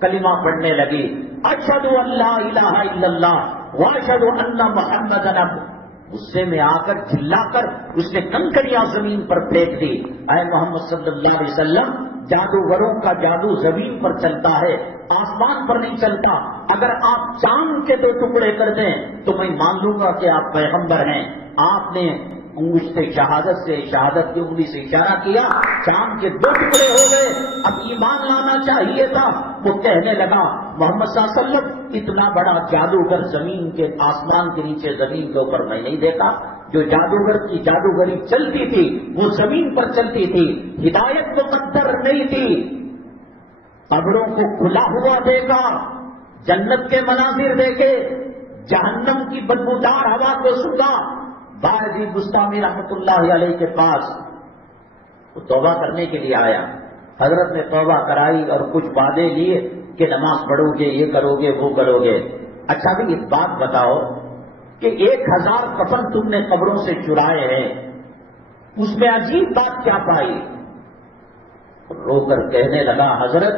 کلمہ پڑھنے لگی، اشہد ان لا الہ الا اللہ واشہد ان محمدن عبدہ۔ غصے میں آ کر چلا کر اس نے کنکریاں زمین پر پھینک دی۔ اے محمد صلی اللہ علیہ وسلم، جادوگروں کا جادو زمین پر چلتا ہے، آسمان پر نہیں چلتا۔ اگر آپ چاند کے 2 ٹکڑے کر دیں تو میں مان لوں گا کہ آپ پیغمبر ہیں۔ آپ نے انگشت شہادت سے، شہادت کی انگلی سے اشارہ کیا، چاند کے 2 ٹکڑے ہو گئے۔ اب ایمان لانا چاہیے تھا۔ وہ کہنے لگا محمد صلی اللہ علیہ وسلم اتنا بڑا جادوگر زمین کے، آسمان کے نیچے زمین کے اوپر میں نہیں دیکھا۔ جو جادوگر کی جادوگری چلتی تھی وہ زمین پر چلتی تھی، ہدایت مقدر نہیں تھی۔ قبروں کو کھلا ہوا دیکھا، جنت کے مناظر دیکھے، جہنم کی بدبودار ہوا کو سنا۔ باعزید بستامی رحمۃ اللہ علیہ کے پاس وہ توبہ کرنے کے لیے آیا۔ حضرت نے توبہ کرائی اور کچھ وعدے لیے کہ نماز پڑھو گے، یہ کرو گے، وہ کرو گے۔ اچھا بھی ایک بات بتاؤ کہ 1000 کفن تم نے قبروں سے چرائے ہیں، اس میں عجیب بات کیا پائی؟ رو کر کہنے لگا حضرت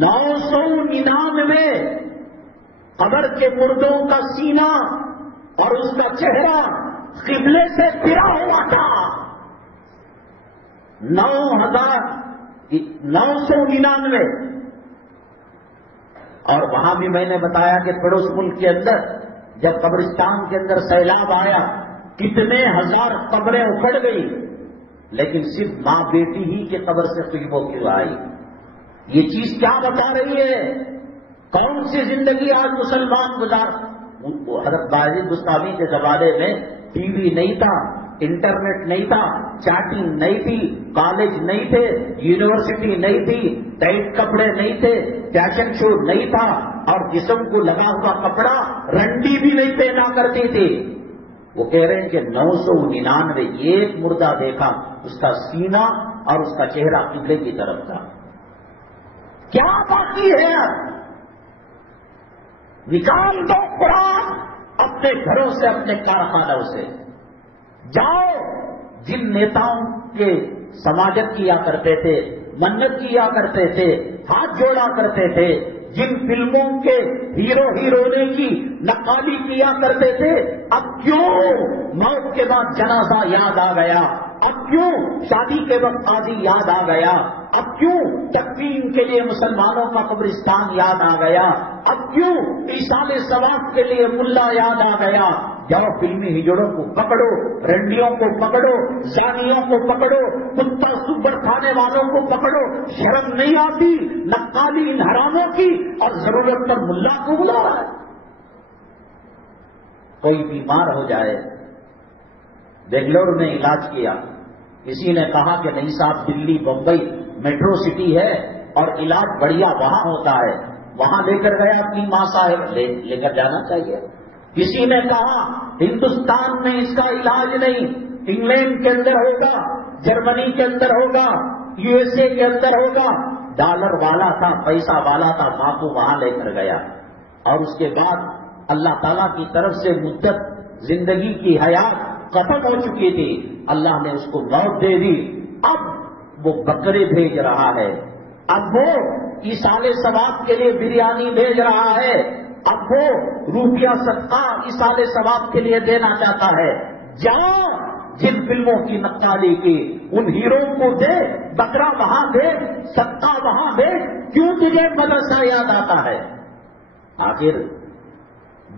999 قبر کے مردوں کا سینہ اور اس کا چہرہ قبلے سے پھرا ہوا تھا۔ 999 اور وہاں بھی میں نے بتایا کہ پڑوس ملک کے اندر جب قبرستان کے اندر سیلاب آیا کتنے 1000 قبریں اکھڑ گئی، لیکن صرف ماں بیٹی ہی کی قبر سے خوشبو کیوں آئی؟ یہ چیز کیا بتا رہی ہے؟ کون سی زندگی آج مسلمان گزار؟ حضرت باعزید بستامی کے زمانے میں ٹی وی نہیں تھا، انٹرنیٹ نہیں تھا، چیٹنگ نہیں تھی، کالج نہیں تھے، یونیورسٹی نہیں تھی، ٹائٹ کپڑے نہیں تھے، فیشن شو نہیں تھا، اور جسم کو لگا ہوا کپڑا رنڈی بھی نہیں پہنا کرتی تھی۔ وہ کہہ رہے ہیں کہ 999 ایک مردہ دیکھا، اس کا سینہ اور اس کا چہرہ قبلے کی طرف تھا۔ کیا باقی ہے؟ نکال دو قرآن اپنے گھروں سے، اپنے کارخانوں سے. جاؤ جن نیتاؤں کے سماجت کیا کرتے تھے، منت کیا کرتے تھے، ہاتھ جوڑا کرتے تھے، جن فلموں کے ہیرو ہیرونے کی نقالی کیا کرتے تھے، اب کیوں موت کے بعد جنازہ یاد آ گیا؟ اب کیوں شادی کے وقت قاضی یاد آ گیا؟ اب کیوں تکفین کے لیے مسلمانوں کا قبرستان یاد آ گیا؟ اب کیوں ایصال ثواب کے لیے ملا یاد آ گیا؟ جاؤ فلمی ہجڑوں کو پکڑو، رنڈیوں کو پکڑو، زانیوں کو پکڑو، کتا سبر کھانے والوں کو پکڑو. شرم نہیں آتی نقالی ان حراموں کی؟ اور ضرورت پر ملا کو بلا رہا ہے. کوئی بیمار ہو جائے، بنگلور میں علاج کیا، کسی نے کہا کہ نہیں صاحب دلی بمبئی میٹرو سٹی ہے اور علاج بڑھیا وہاں ہوتا ہے، وہاں لے کر گیا اپنی ماں صاحب، لے کر جانا چاہیے. کسی نے کہا ہندوستان میں اس کا علاج نہیں، انگلینڈ کے اندر ہوگا، جرمنی کے اندر ہوگا، یو ایس اے کے اندر ہوگا. ڈالر والا تھا، پیسہ والا تھا، ماں کو وہاں لے کر گیا، اور اس کے بعد اللہ تعالیٰ کی طرف سے مدت زندگی کی حیات ختم ہو چکی تھی، اللہ نے اس کو موت دے دی. اب وہ بکرے بھیج رہا ہے، اب وہ ایصال ثواب کے لیے بریانی بھیج رہا ہے، اب وہ روپیہ صدقہ ایصال ثواب کے لیے دینا چاہتا ہے. جاؤ جن فلموں کی نقالی کی ان ہیرو کو دے، بکرا وہاں دے، صدقہ وہاں دے. کیوں تجھے مدرسہ یاد آتا ہے؟ آخر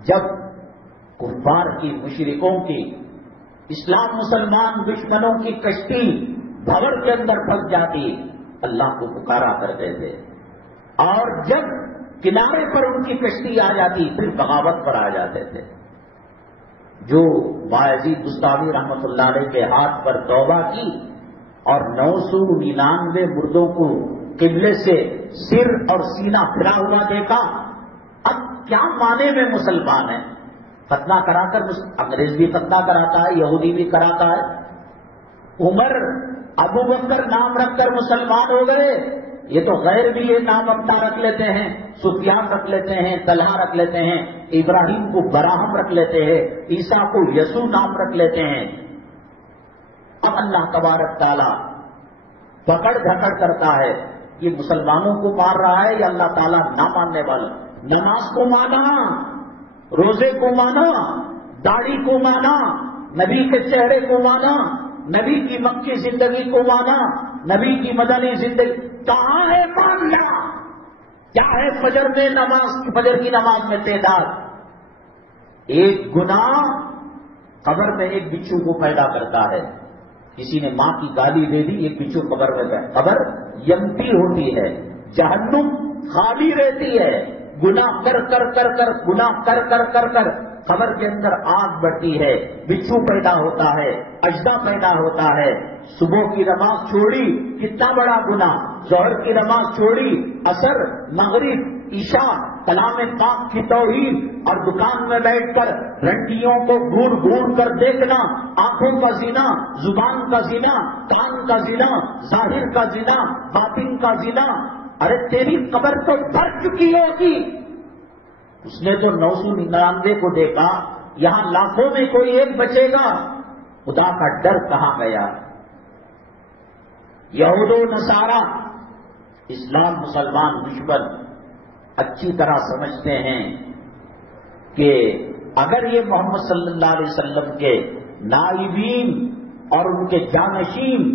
جب کفار کی، مشرکوں کی، اسلام مسلمان دشمنوں کی کشتی بھور کے اندر پھنس جاتی، اللہ کو پکارا کرتے تھے، اور جب کنارے پر ان کی کشتی آ جاتی پھر بغاوت پر آ جاتے تھے. جو باعزید بستامی رحمت اللہ علیہ کے ہاتھ پر توبہ کی اور 999 مردوں کو قبلے سے سر اور سینہ پھرا ہوا دیکھا، اب کیا معنی میں مسلمان ہیں؟ فتنہ کرا کر انگریز بھی فتنہ کراتا ہے، یہودی بھی کراتا ہے. عمر ابو بکر نام رکھ کر مسلمان ہو گئے، یہ تو غیر بھی یہ نام اپنا رکھ لیتے ہیں، سفیان رکھ لیتے ہیں، طلحہ رکھ لیتے ہیں، ابراہیم کو براہم رکھ لیتے ہیں، عیسیٰ کو یسوع نام رکھ لیتے ہیں. اب اللہ تبارک تعالیٰ پکڑ دھکڑ کرتا ہے، یہ مسلمانوں کو مار رہا ہے یا اللہ تعالیٰ نہ ماننے والا؟ نماز کو مانا، روزے کو مانا، داڑھی کو مانا، نبی کے چہرے کو مانا، نبی کی مکی زندگی کو مانا، نبی کی مدنی زندگی. کہاں ہے ماننا؟ کیا ہے فجر میں نماز، فجر کی نماز میں تعداد؟ ایک گناہ قبر میں ایک بچھو کو پیدا کرتا ہے. کسی نے ماں کی گالی دے دی، ایک بچھو قبر میں گئے، قبر یمتی ہوتی ہے، جہنم خالی رہتی ہے. گناہ کر کر کر کر گناہ کر کر کر کر قبر کے اندر آگ بڑھتی ہے، بچھو پیدا ہوتا ہے، اجدا پیدا ہوتا ہے. صبح کی نماز چھوڑی، کتنا بڑا گناہ. ظہر کی نماز چھوڑی، عصر، مغرب، عشاء، کلام پاک کی توہین، اور دکان میں بیٹھ کر رنڈیوں کو گھور گھور کر دیکھنا، آنکھوں کا زنا، زبان کا زنا، کان کا زنا، ظاہر کا زنا، باطن کا زنا. ارے تیری قبر تو بھر چکی ہوگی. اس نے تو 999 کو دیکھا، یہاں لاکھوں میں کوئی ایک بچے گا. خدا کا ڈر کہاں گیا؟ یہود و نصارہ، اسلام مسلمان دشمن اچھی طرح سمجھتے ہیں کہ اگر یہ محمد صلی اللہ علیہ وسلم کے نائبین اور ان کے جانشین،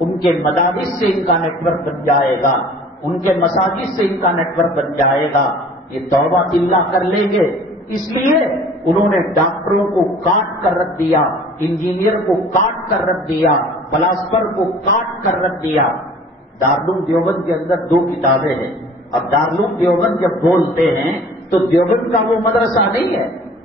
ان کے مدارس سے ان کا نیٹ ورک بن جائے گا، ان کے مساجد سے ان کا نیٹ ورک بن جائے گا، یہ توبہ اللہ کر لیں گے. اس لیے انہوں نے ڈاکٹروں کو کاٹ کر رکھ دیا، انجینئر کو کاٹ کر رکھ دیا، فلاسفر کو کاٹ کر رکھ دیا. دارالعلوم دیوبند کے اندر 2 کتابیں ہیں. اب دارالعلوم دیوبند جب بولتے ہیں تو دیوبند کا وہ مدرسہ نہیں ہے.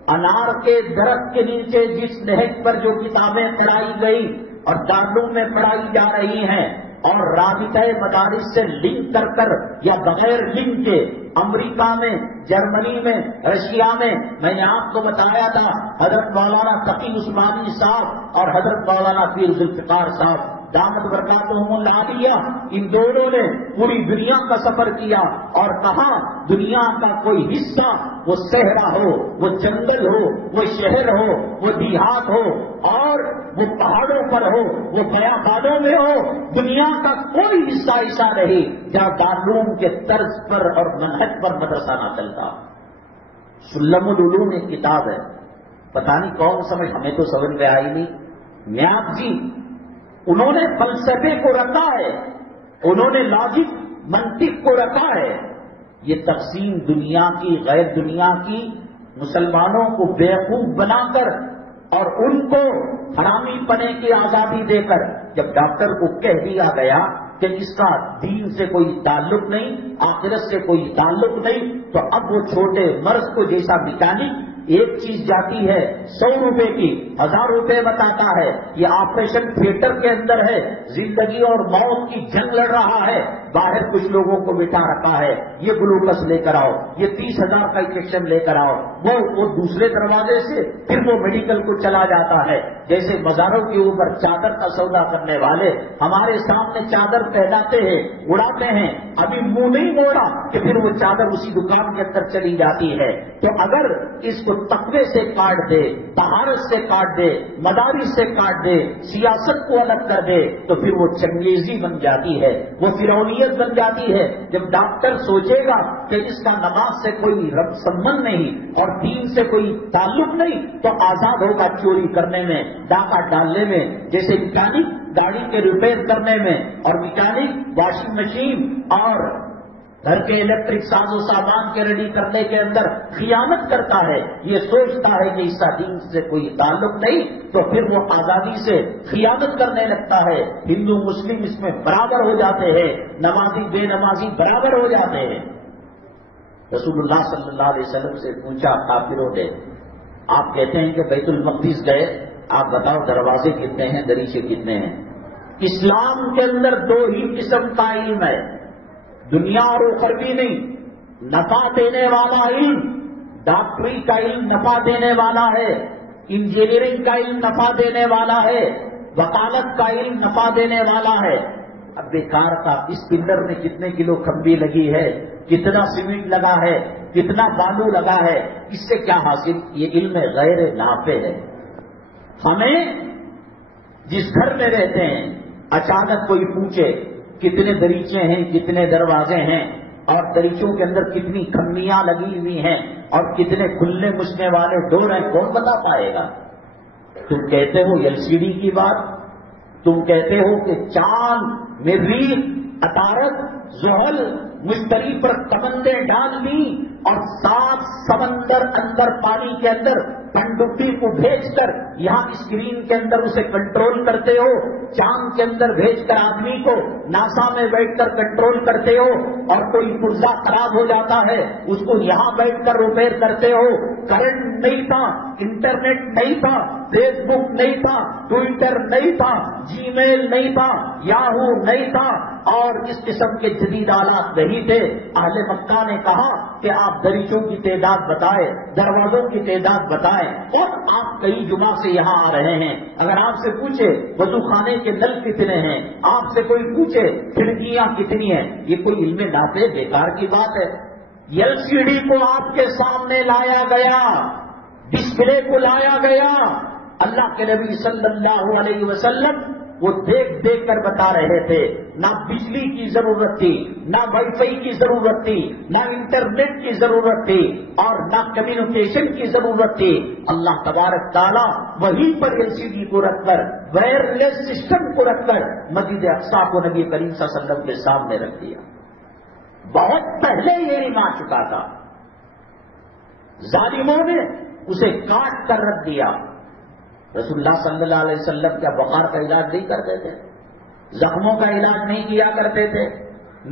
انار کے درخت کے نیچے جس نہج پر جو کتابیں پڑھائی گئی اور دارالعلوم میں پڑھائی جا رہی ہیں، اور رابطہ مدارس سے لنک کر کر یا بغیر لنک کے امریکہ میں، جرمنی میں، رشیا میں نے آپ کو بتایا تھا، حضرت مولانا تقی عثمانی صاحب اور حضرت مولانا پیر ذوالفقار صاحب دامت برکاتہم العالیہ، ان دونوں نے پوری دنیا کا سفر کیا اور کہا دنیا کا کوئی حصہ، وہ صحرا ہو، وہ جنگل ہو، وہ شہر ہو، وہ دیہات ہو اور وہ پہاڑوں پر ہو، وہ بیابانوں میں ہو، دنیا کا کوئی حصہ ایسا نہیں جہاں دارالعلوم کے طرز پر اور منہج پر مدرسہ نہ چلتا۔ سلم العلوم ایک کتاب ہے، پتہ نہیں کون سمجھ، ہمیں تو سمجھ میں آئی نہیں۔ نیاز جی انہوں نے فلسفے کو رکھا ہے، انہوں نے لاجک منطق کو رکھا ہے۔ یہ تقسیم دنیا کی غیر دنیا کی، مسلمانوں کو بیوقوف بنا کر اور ان کو حرامی پنے کی آزادی دے کر، جب ڈاکٹر کو کہہ دیا گیا کہ اس کا دین سے کوئی تعلق نہیں، آخرت سے کوئی تعلق نہیں، تو اب وہ چھوٹے مرض کو جیسا میکینک ایک چیز جاتی ہے 100 روپے کی 1000 روپے بتاتا ہے، یہ آپریشن تھیٹر کے اندر ہے، زندگی اور موت کی جنگ لڑ رہا ہے، باہر کچھ لوگوں کو بٹھا رکھا ہے، یہ گلوکوز لے کر آؤ، یہ 30,000 کا انجیکشن لے کر آؤ، وہ دوسرے دروازے سے پھر وہ میڈیکل کو چلا جاتا ہے۔ جیسے مزاروں کے اوپر چادر کا سودا کرنے والے ہمارے سامنے چادر پہناتے ہیں، اڑاتے ہیں، ابھی منہ نہیں موڑا کہ پھر وہ چادر اسی دکان کے اندر چلی جاتی ہے۔ تو اگر اس کو تقوی سے کاٹ دے، طہارت سے کاٹ دے، مدارس سے کاٹ دے، سیاست کو الگ کر دے، تو پھر وہ چنگیزی بن جاتی ہے، وہ فرعونیت بن جاتی ہے۔ جب ڈاکٹر سوچے گا کہ اس کا نماز سے کوئی سبند نہیں اور دین سے کوئی تعلق نہیں، تو آزاد ہوگا چوری کرنے میں، ڈاکہ ڈالنے میں، جیسے میکینک گاڑی کے ریپیئر کرنے میں، اور میکینک واشنگ مشین اور گھر کے الیکٹرک ساز و سامان کے ریڈی کرنے کے اندر خیانت کرتا ہے، یہ سوچتا ہے کہ اس کا دین سے کوئی تعلق نہیں، تو پھر وہ آزادی سے خیانت کرنے لگتا ہے۔ ہندو مسلم اس میں برابر ہو جاتے ہیں، نمازی بے نمازی برابر ہو جاتے ہیں۔ رسول اللہ صلی اللہ علیہ وسلم سے پوچھا کافروں نے، آپ کہتے ہیں کہ بیت المقدس گئے، آپ بتاؤ دروازے کتنے ہیں، دریچے کتنے ہیں؟ اسلام کے اندر 2 ہی قسم کا علم ہے، دنیا اور اخروی نہیں، نفع دینے والا علم، ڈاکٹری کا علم نفع دینے والا ہے، انجینئرنگ کا علم نفع دینے والا ہے، وکالت کا علم نفع دینے والا ہے۔ اب بیکار کا اس پلر میں کتنے کلو کھمبی لگی ہے، کتنا سیمنٹ لگا ہے، کتنا بالو لگا ہے، اس سے کیا حاصل؟ یہ علم غیر نافع ہے۔ ہمیں جس گھر میں رہتے ہیں اچانک کوئی پوچھے کتنے دریچے ہیں، کتنے دروازے ہیں، اور دریچوں کے اندر کتنی کھمبیاں لگی ہوئی ہیں اور کتنے کھلنے مچنے والے ڈور ہیں، کون بتا پائے گا؟ تم کہتے ہو LCD کی بات، تم کہتے ہو کہ چاند، مریخ، عطارد، زحل، مشتری پر کمندیں ڈال لی اور 7 سمندر اندر پانی کے اندر پنڈبی کو بھیج کر یہاں اسکرین کے اندر اسے کنٹرول کرتے ہو، چاند کے اندر بھیج کر آدمی کو ناسا میں بیٹھ کر کنٹرول کرتے ہو، اور کوئی پرزہ خراب ہو جاتا ہے اس کو یہاں بیٹھ کر ریپیئر کرتے ہو۔ کرنٹ نہیں تھا، انٹرنیٹ نہیں تھا، فیس بک نہیں تھا، ٹویٹر نہیں تھا، جی میل نہیں تھا، یاہو نہیں تھا، اور اس قسم کے جدید آلات نہیں تھے۔ اہل مکہ نے کہا کہ آپ دریچوں کی تعداد بتائیں، دروازوں کی تعداد بتائیں، اور آپ کئی جمعہ سے یہاں آ رہے ہیں، اگر آپ سے پوچھے وضو خانے کے نل کتنے ہیں، آپ سے کوئی پوچھے کھڑکیاں کتنی ہیں، یہ کوئی علم نافع بیکار کی بات ہے۔ LCD کو آپ کے سامنے لایا گیا، ڈسپلے کو لایا گیا، اللہ کے نبی صلی اللہ علیہ وسلم وہ دیکھ دیکھ کر بتا رہے تھے، نہ بجلی کی ضرورت تھی، نہ وائی فائی کی ضرورت تھی، نہ انٹرنیٹ کی ضرورت تھی، اور نہ کمیونیکیشن کی ضرورت تھی۔ اللہ تبارک تعالیٰ وہیں پر LCD کو رکھ کر، وائرلیس سسٹم کو رکھ کر مسجد اقصیٰ کو نبی کریم صلی اللہ علیہ وسلم کے سامنے رکھ دیا۔ بہت پہلے یہ علم آ چکا تھا، ظالموں نے اسے کاٹ کر رکھ دیا۔ رسول اللہ صلی اللہ علیہ وسلم کیا بخار کا علاج نہیں کرتے تھے؟ زخموں کا علاج نہیں کیا کرتے تھے؟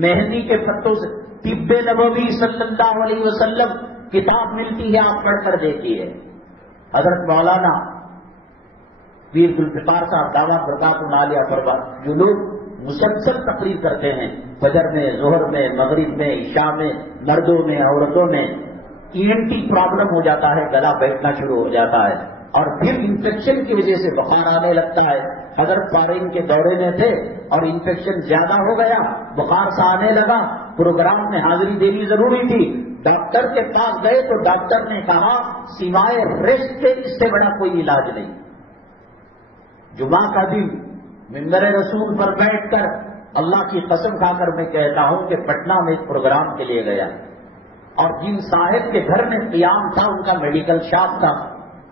مہندی کے پتوں سے طب نبوی صلی اللہ علیہ وسلم کتاب ملتی ہے، آپ پڑھ کر دیکھیے۔ حضرت مولانا پیر ذوالفقار صاحب دعوت برکاتہ عالیہ فرما، جو لوگ مسلسل تقریر کرتے ہیں فجر میں، ظہر میں، مغرب میں، عشاء میں، مردوں میں، عورتوں میں، ENT پرابلم ہو جاتا ہے، گلا بیٹھنا شروع ہو جاتا ہے، اور پھر انفیکشن کی وجہ سے بخار آنے لگتا ہے. حضرت فارین کے دورے میں تھے اور انفیکشن زیادہ ہو گیا, بخار سا آنے لگا, پروگرام میں حاضری دینی ضروری تھی. ڈاکٹر کے پاس گئے تو ڈاکٹر نے کہا سوائے ریسٹ کے اس سے بڑا کوئی علاج نہیں. جمعہ کا دن منبر رسول پر بیٹھ کر اللہ کی قسم کھا کر میں کہتا ہوں کہ پٹنہ میں ایک پروگرام کے لیے گیا, اور جن صاحب کے گھر میں قیام تھا ان کا میڈیکل شاپ تھا,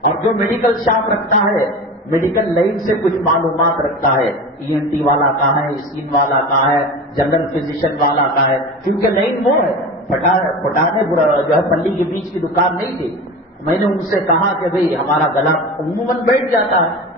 اور جو میڈیکل شاپ رکھتا ہے میڈیکل لائن سے کچھ معلومات رکھتا ہے, ENT والا کہاں ہے, اسکن والا کہاں ہے, جنرل فزیشین والا کہاں ہے, کیونکہ لائن وہ ہے. پٹانے جو ہے پلی کے بیچ کی دکان نہیں تھی. میں نے ان سے کہا کہ بھئی ہمارا گلا عموماً بیٹھ جاتا ہے,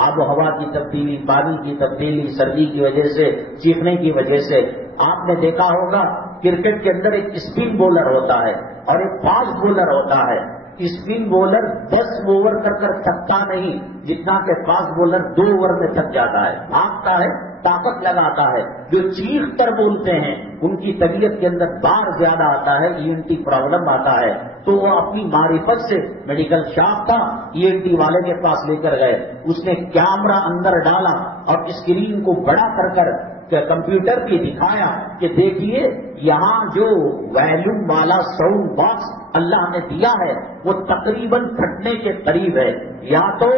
آب و ہوا کی تبدیلی, پانی کی تبدیلی, سردی کی وجہ سے, چیخنے کی وجہ سے. آپ نے دیکھا ہوگا کرکٹ کے اندر ایک اسپن بولر ہوتا ہے اور ایک فاسٹ بولر ہوتا ہے. اسپن بولر 10 اوور کر تھکتا نہیں جتنا کہ فاسٹ بولر 2 اوور میں تھک جاتا ہے, بھاگتا ہے, طاقت لگاتا ہے. جو چیخ کر بولتے ہیں ان کی طبیعت کے اندر بار زیادہ آتا ہے, ENT پرابلم آتا ہے. تو وہ اپنی معرفت سے میڈیکل شاپ تھا, ENT والے کے پاس لے کر گئے. اس نے کیمرہ اندر ڈالا اور اسکرین کو بڑا کر کمپیوٹر کی دکھایا کہ دیکھیے یہاں جو ویلیوم والا ساؤنڈ باکس اللہ نے دیا ہے وہ تقریباً پھٹنے کے قریب ہے. یا تو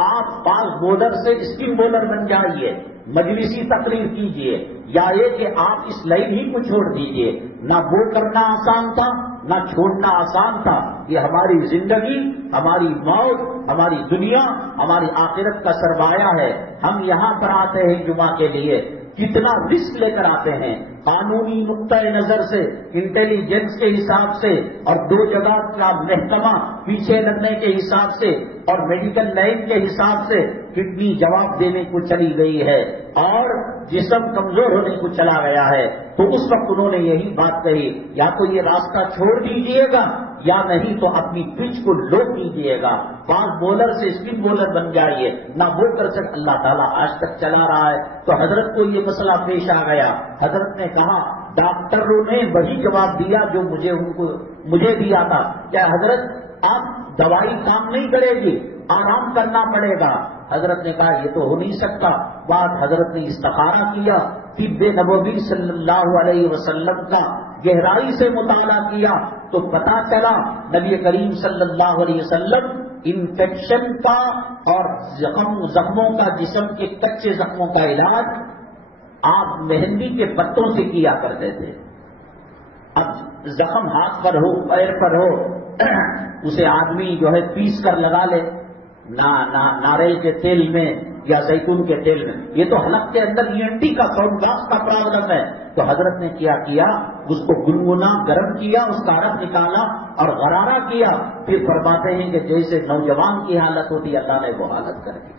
آپ فاسٹ بولر سے اسپن بولر بن جائیے, مجلسی تقریر کیجئے, یا یہ کہ آپ اس لائن ہی کو چھوڑ دیجئے. نہ وہ کرنا آسان تھا نہ چھوڑنا آسان تھا. یہ ہماری زندگی, ہماری موت, ہماری دنیا, ہماری آخرت کا سرمایہ ہے. ہم یہاں پر آتے ہیں جمعہ کے لیے, کتنا رسک لے کر آتے ہیں, قانونی نقطۂ نظر سے, انٹیلیجنس کے حساب سے, اور 2 جگہ کا محکمہ پیچھے لگنے کے حساب سے, اور میڈیکل لائن کے حساب سے. کڈنی جواب دینے کو چلی گئی ہے اور جسم کمزور ہونے کو چلا گیا ہے. تو اس وقت انہوں نے یہی بات کہی, یا تو یہ راستہ چھوڑ دیجئے گا یا نہیں تو اپنی پچ کو لو کیجئے گا, فاسٹ بولر سے اسپن بولر بن جائیے. نہ وہ کر سکتے, اللہ تعالیٰ آج تک چلا رہا ہے. تو حضرت کو یہ مسئلہ پیش آ گیا. حضرت نے کہا ڈاکٹروں نے وہی جواب دیا جو مجھے دیا تھا. کیا حضرت آپ دوائی کام نہیں کرے گی, آرام کرنا پڑے گا. حضرت نے کہا یہ تو ہو نہیں سکتا. بعد حضرت نے استخارہ کیا, طب نبوی صلی اللہ علیہ وسلم کا گہرائی سے مطالعہ کیا تو پتا چلا نبی کریم صلی اللہ علیہ وسلم انفیکشن کا اور زخموں کا, جسم کے کچے زخموں کا علاج آپ مہندی کے پتوں سے کیا کرتے تھے. اب زخم ہاتھ پر ہو, پیر پر ہو, اسے آدمی جو ہے پیس کر لگا لے, ناریل کے تیل میں یا زیتون کے تیل میں. یہ تو حلق کے اندر ENT کا ساؤنڈ باکس کا پرابلم ہے. تو حضرت نے کیا اس کو گنگنا گرم کیا, اس کا رس نکالا اور غرارہ کیا. پھر فرماتے ہیں کہ جیسے نوجوان کی حالت ہوتی اللہ نے وہ حالت کر دی.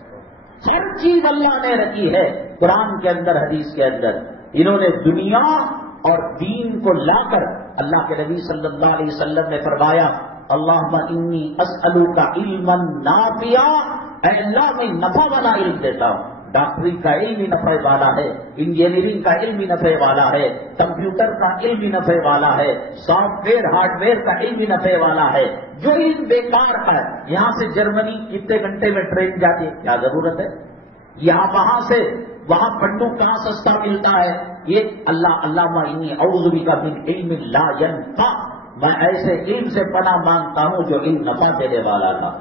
ہر چیز اللہ نے رکھی ہے قرآن کے اندر, حدیث کے اندر. انہوں نے دنیا اور دین کو لا کر, اللہ کے نبی صلی اللہ علیہ وسلم نے فرمایا اللہم انی اسألوک علما نافعا, اے اللہ میں نفع والا علم دیتا ہوں. ڈاکٹری کا علم ہی نفع والا ہے, انجینئرنگ کا علم ہی نفع والا ہے, کمپیوٹر کا علم ہی نفع والا ہے, سافٹ ویئر ہارڈ ویئر کا علم ہی نفع والا ہے. جو علم بیکار ہے, یہاں سے جرمنی کتنے گھنٹے میں ٹرین جاتی ہے, کیا ضرورت ہے. یہاں وہاں سے وہاں پنڈو کہاں سستا ملتا ہے. یہ اللہم انی اعوذ بک من علم لا ینفع, میں ایسے علم سے پناہ مانگتا ہوں جو علم نفع دینے والا تھا.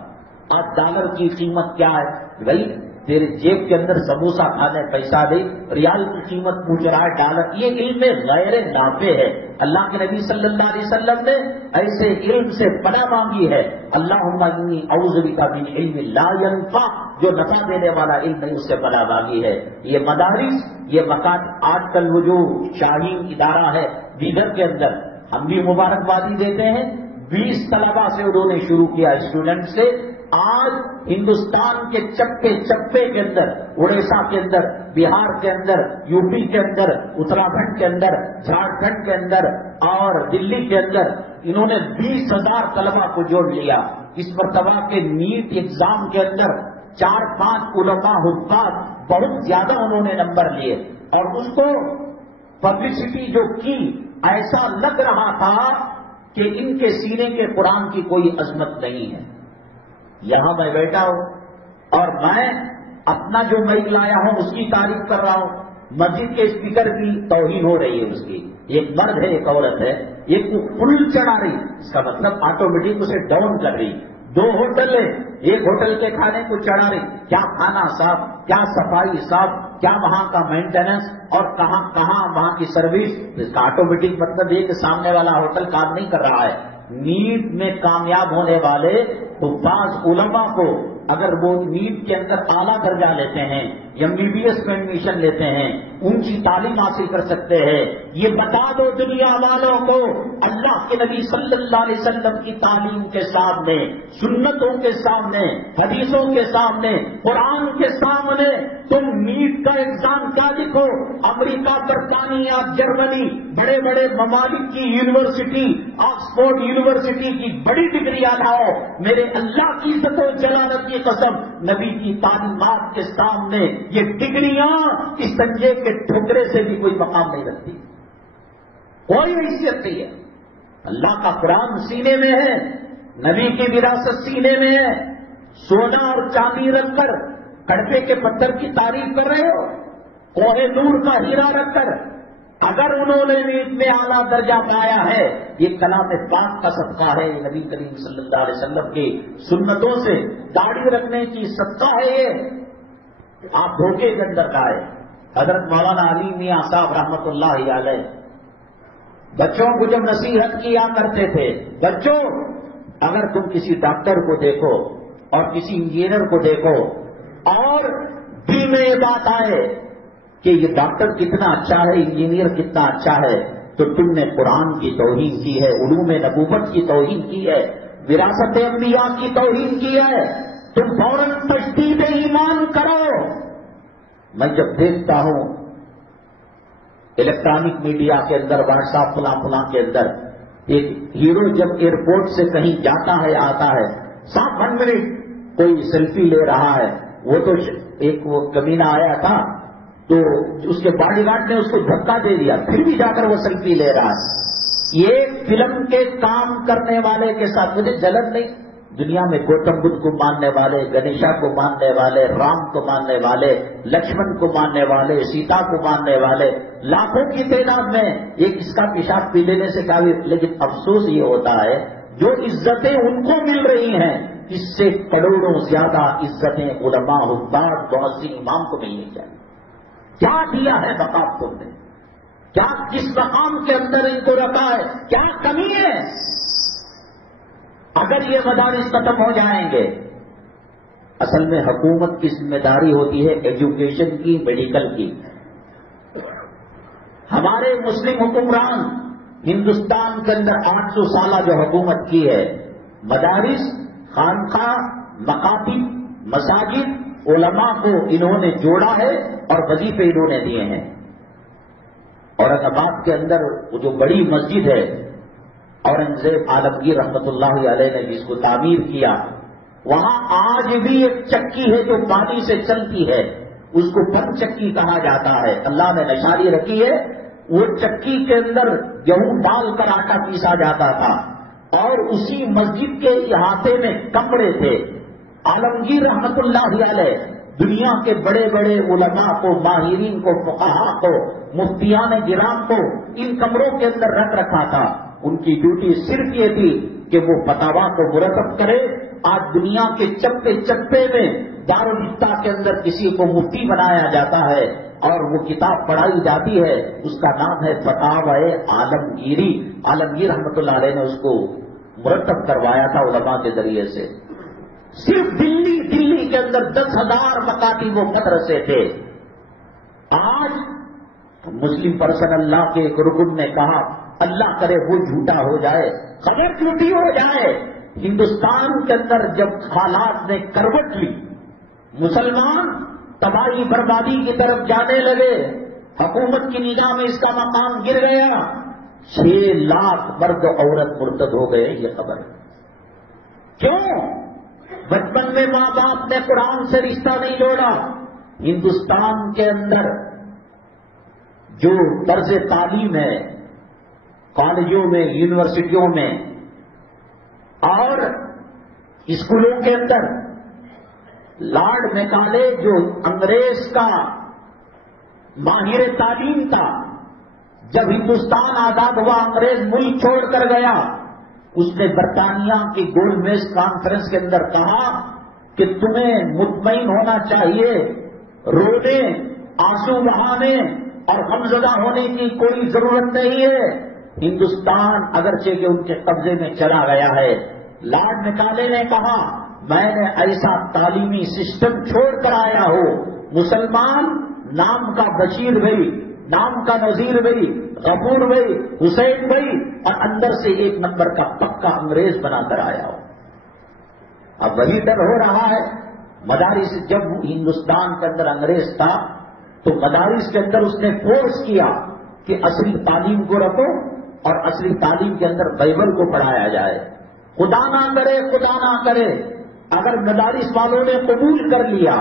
اب ڈالر کی قیمت کیا ہے بھائی, تیرے جیب کے اندر سموسہ کھانے پیسہ دے, ریال کی قیمت پوچھ رہا ہے ڈالر. یہ علم غیر نافع ہے. اللہ کے نبی صلی اللہ علیہ وسلم نے ایسے علم سے پناہ مانگی ہے. اللہم انی اعوذ بک من علم لا ینفع, جو نفع دینے والا علم نہیں اس سے پناہ مانگی ہے. یہ مدارس, یہ مکان آج کل وہ جو شاہین ادارہ ہے دیگر کے اندر, ہم بھی مبارکبادی دیتے ہیں. 20 طلبہ سے انہوں نے شروع کیا, اسٹوڈنٹ سے. آج ہندوستان کے چپے چپے کے اندر, اڑیسہ کے اندر, بہار کے اندر, UP کے اندر, اتراکھنڈ کے اندر, جھارکھنڈ کے اندر اور دلی کے اندر انہوں نے 20,000 طلبہ کو جوڑ لیا. اس مرتبہ کے نیٹ ایگزام کے اندر 4-5 علماء حفاظ بہت زیادہ انہوں نے نمبر لیے, اور اس کو پبلسٹی جو کی ایسا لگ رہا تھا کہ ان کے سینے کے قرآن کی کوئی عظمت نہیں ہے. یہاں میں بیٹھا ہوں اور میں اپنا جو مائک لایا ہوں اس کی تعریف کر رہا ہوں، مسجد کے اسپیکر کی توہین ہو رہی ہے اس کی، ایک مرد ہے ایک عورت ہے، ایک کو فل چڑھا رہی، اس کا مطلب آٹومیٹک اسے ڈاؤن کر رہی، دو ہوٹل ہے، ایک ہوٹل کے کھانے کو چڑھا رہی، کیا کھانا صاف، کیا صفائی صاف، کیا وہاں کا مینٹیننس اور کہاں وہاں کی سروس، اس کا آٹومیٹک مطلب یہ کہ سامنے والا ہوٹل کام نہیں کر رہا ہے۔ نیٹ میں کامیاب ہونے والے حفاظ علماء کو اگر وہ نیٹ کے اندر اعلیٰ درجہ لیتے ہیں، MBBS میں ایڈمیشن لیتے ہیں، اونچی تعلیم حاصل کر سکتے ہیں، یہ بتا دو دنیا والوں کو اللہ کے نبی صلی اللہ علیہ وسلم کی تعلیم کے سامنے، سنتوں کے سامنے، حدیثوں کے سامنے، قرآن کے سامنے تم نیٹ کا ایگزام کیا لکھو، امریکہ، برطانیہ، جرمنی، بڑے بڑے ممالک کی یونیورسٹی، آکسفورڈ یونیورسٹی کی بڑی ڈگریاں لاؤ، میرے اللہ کی عزت و جلالت کی قسم، نبی کی تعلیمات کے سامنے یہ ڈگریاں اس سنجے کے ٹھوکرے سے بھی کوئی مقام نہیں رکھتی، کوئی حیثیت نہیں ہے۔ اللہ کا قرآن سینے میں ہے، نبی کی وراثت سینے میں ہے، سونا اور چاندی رکھ کر کڑپے کے پتھر کی تعریف کر رہے ہو، کوہ نور کا ہیرا رکھ کر، اگر انہوں نے بھی اتنے اعلیٰ درجہ پایا ہے، یہ کلام پاک کا صدقہ ہے، نبی کریم صلی اللہ علیہ وسلم کی سنتوں سے داڑھی رکھنے کی صدقہ ہے، یہ آپ دھوکے کے اندر گائے۔ حضرت مولانا علی میاں صاحب رحمۃ اللہ علیہ بچوں کو جب نصیحت کیا کرتے تھے، بچوں اگر تم کسی ڈاکٹر کو دیکھو اور کسی انجینئر کو دیکھو اور دل میں یہ بات آئے کہ یہ ڈاکٹر کتنا اچھا ہے، انجینئر کتنا اچھا ہے، تو تم نے قرآن کی توہین کی ہے، علوم نبوت کی توہین کی ہے، وراثت انبیاء کی توہین کی ہے، تم فوراً تجدید ایمان کرو۔ میں جب دیکھتا ہوں الیکٹرانک میڈیا کے اندر، واٹس ایپ فلاں کے اندر، ایک ہیرو جب ایئرپورٹ سے کہیں جاتا ہے آتا ہے، 1 منٹ کوئی سیلفی لے رہا ہے، وہ تو ایک وہ کمینہ آیا تھا تو اس کے باڈی گارڈ نے اس کو دھکا دے دیا، پھر بھی جا کر وہ سیلفی لے رہا ہے۔ یہ فلم کے کام کرنے والے کے ساتھ مجھے جلن نہیں، دنیا میں گوتم بدھ کو ماننے والے، گنیشا کو ماننے والے، رام کو ماننے والے، لکشمن کو ماننے والے، سیتا کو ماننے والے لاکھوں کی تعداد میں، ایک اس کا پیشاب پی لینے سے کافی، لیکن افسوس یہ ہوتا ہے جو عزتیں ان کو مل رہی ہیں اس سے کروڑوں زیادہ عزتیں علماء، حفاظ، مؤذن، امام کو ملنی چاہیے۔ کیا دیا ہے مقام تم نے؟ کیا کس مقام کے اندر ان کو رکھا ہے؟ کیا کمی ہے؟ اگر یہ مدارس ختم ہو جائیں گے، اصل میں حکومت کی ذمہ داری ہوتی ہے ایجوکیشن کی، میڈیکل کی۔ ہمارے مسلم حکمران ہندوستان کے اندر 800 سالہ جو حکومت کی ہے، مدارس، خانقاہ، مکاتب، مساجد، علماء کو انہوں نے جوڑا ہے اور وظیفے انہوں نے دیے ہیں۔ اورنگ آباد کے اندر وہ جو بڑی مسجد ہے، اورنگزیب عالمگیر رحمت اللہ علیہ نے جس کو تعمیر کیا، وہاں آج بھی ایک چکی ہے جو پانی سے چلتی ہے، اس کو پن چکی کہا جاتا ہے، اللہ نے نشانی رکھی ہے۔ وہ چکی کے اندر گیہوں ڈال کر آٹا پیسا جاتا تھا اور اسی مسجد کے احاطے میں کمرے تھے۔ عالمگیر رحمت اللہ علیہ دنیا کے بڑے بڑے علماء کو، ماہرین کو، فقہاء کو، مفتیان گرام کو ان کمروں کے اندر رکھ رکھا تھا۔ ان کی ڈیوٹی صرف یہ تھی کہ وہ فتاوا کو مرتب کرے۔ آج دنیا کے چپے چپے میں دارالفتہ کے اندر کسی کو مفتی بنایا جاتا ہے اور وہ کتاب پڑھائی جاتی ہے، اس کا نام ہے فتاوی عالمگیری۔ عالمگیر رحمت اللہ علیہ نے اس کو مرتب کروایا تھا علماء کے ذریعے سے۔ صرف دلی کے اندر 10,000 مکاتب و مدرسے تھے۔ آج مسلم پرسن اللہ کے ایک رکن نے کہا، اللہ کرے وہ جھوٹا ہو جائے، خبر جھوٹی ہو جائے۔ ہندوستان کے اندر جب حالات نے کروٹ لی، مسلمان تباہی بربادی کی طرف جانے لگے، حکومت کی نگاہ میں اس کا مقام گر گیا، 6 لاکھ مرد عورت مرتد ہو گئے، یہ خبر ہے۔ کیوں؟ بچپن میں ماں باپ نے قرآن سے رشتہ نہیں جوڑا۔ ہندوستان کے اندر جو طرز تعلیم ہے، کالجوں میں، یونیورسٹیوں میں اور اسکولوں کے اندر لارڈ میکالے جو انگریز کا ماہر تعلیم تھا، جب ہندوستان آزاد ہوا انگریز ملک چھوڑ کر گیا، اس نے برطانیہ کی گولڈ میز کانفرنس کے اندر کہا کہ تمہیں مطمئن ہونا چاہیے، رونے، آنسو بہانے اور غمزدہ ہونے کی کوئی ضرورت نہیں ہے، ہندوستان اگرچہ کہ ان کے قبضے میں چلا گیا ہے۔ لارڈ میکالے نے کہا میں نے ایسا تعلیمی سسٹم چھوڑ کر آیا ہوں، مسلمان نام کا بشیر بھائی، نام کا نذیر بھائی، غفور بھائی، حسین بھائی، اور اندر سے ایک نمبر کا پکا انگریز بنا کر آیا ہو۔ اب وہی ڈر ہو رہا ہے مدارس، جب ہندوستان کے اندر انگریز تھا تو مدارس کے اندر اس نے فورس کیا کہ اصلی تعلیم کو رکھو اور اصلی تعلیم کے اندر بائبل کو پڑھایا جائے۔ خدا نہ کرے اگر مدارس والوں نے قبول کر لیا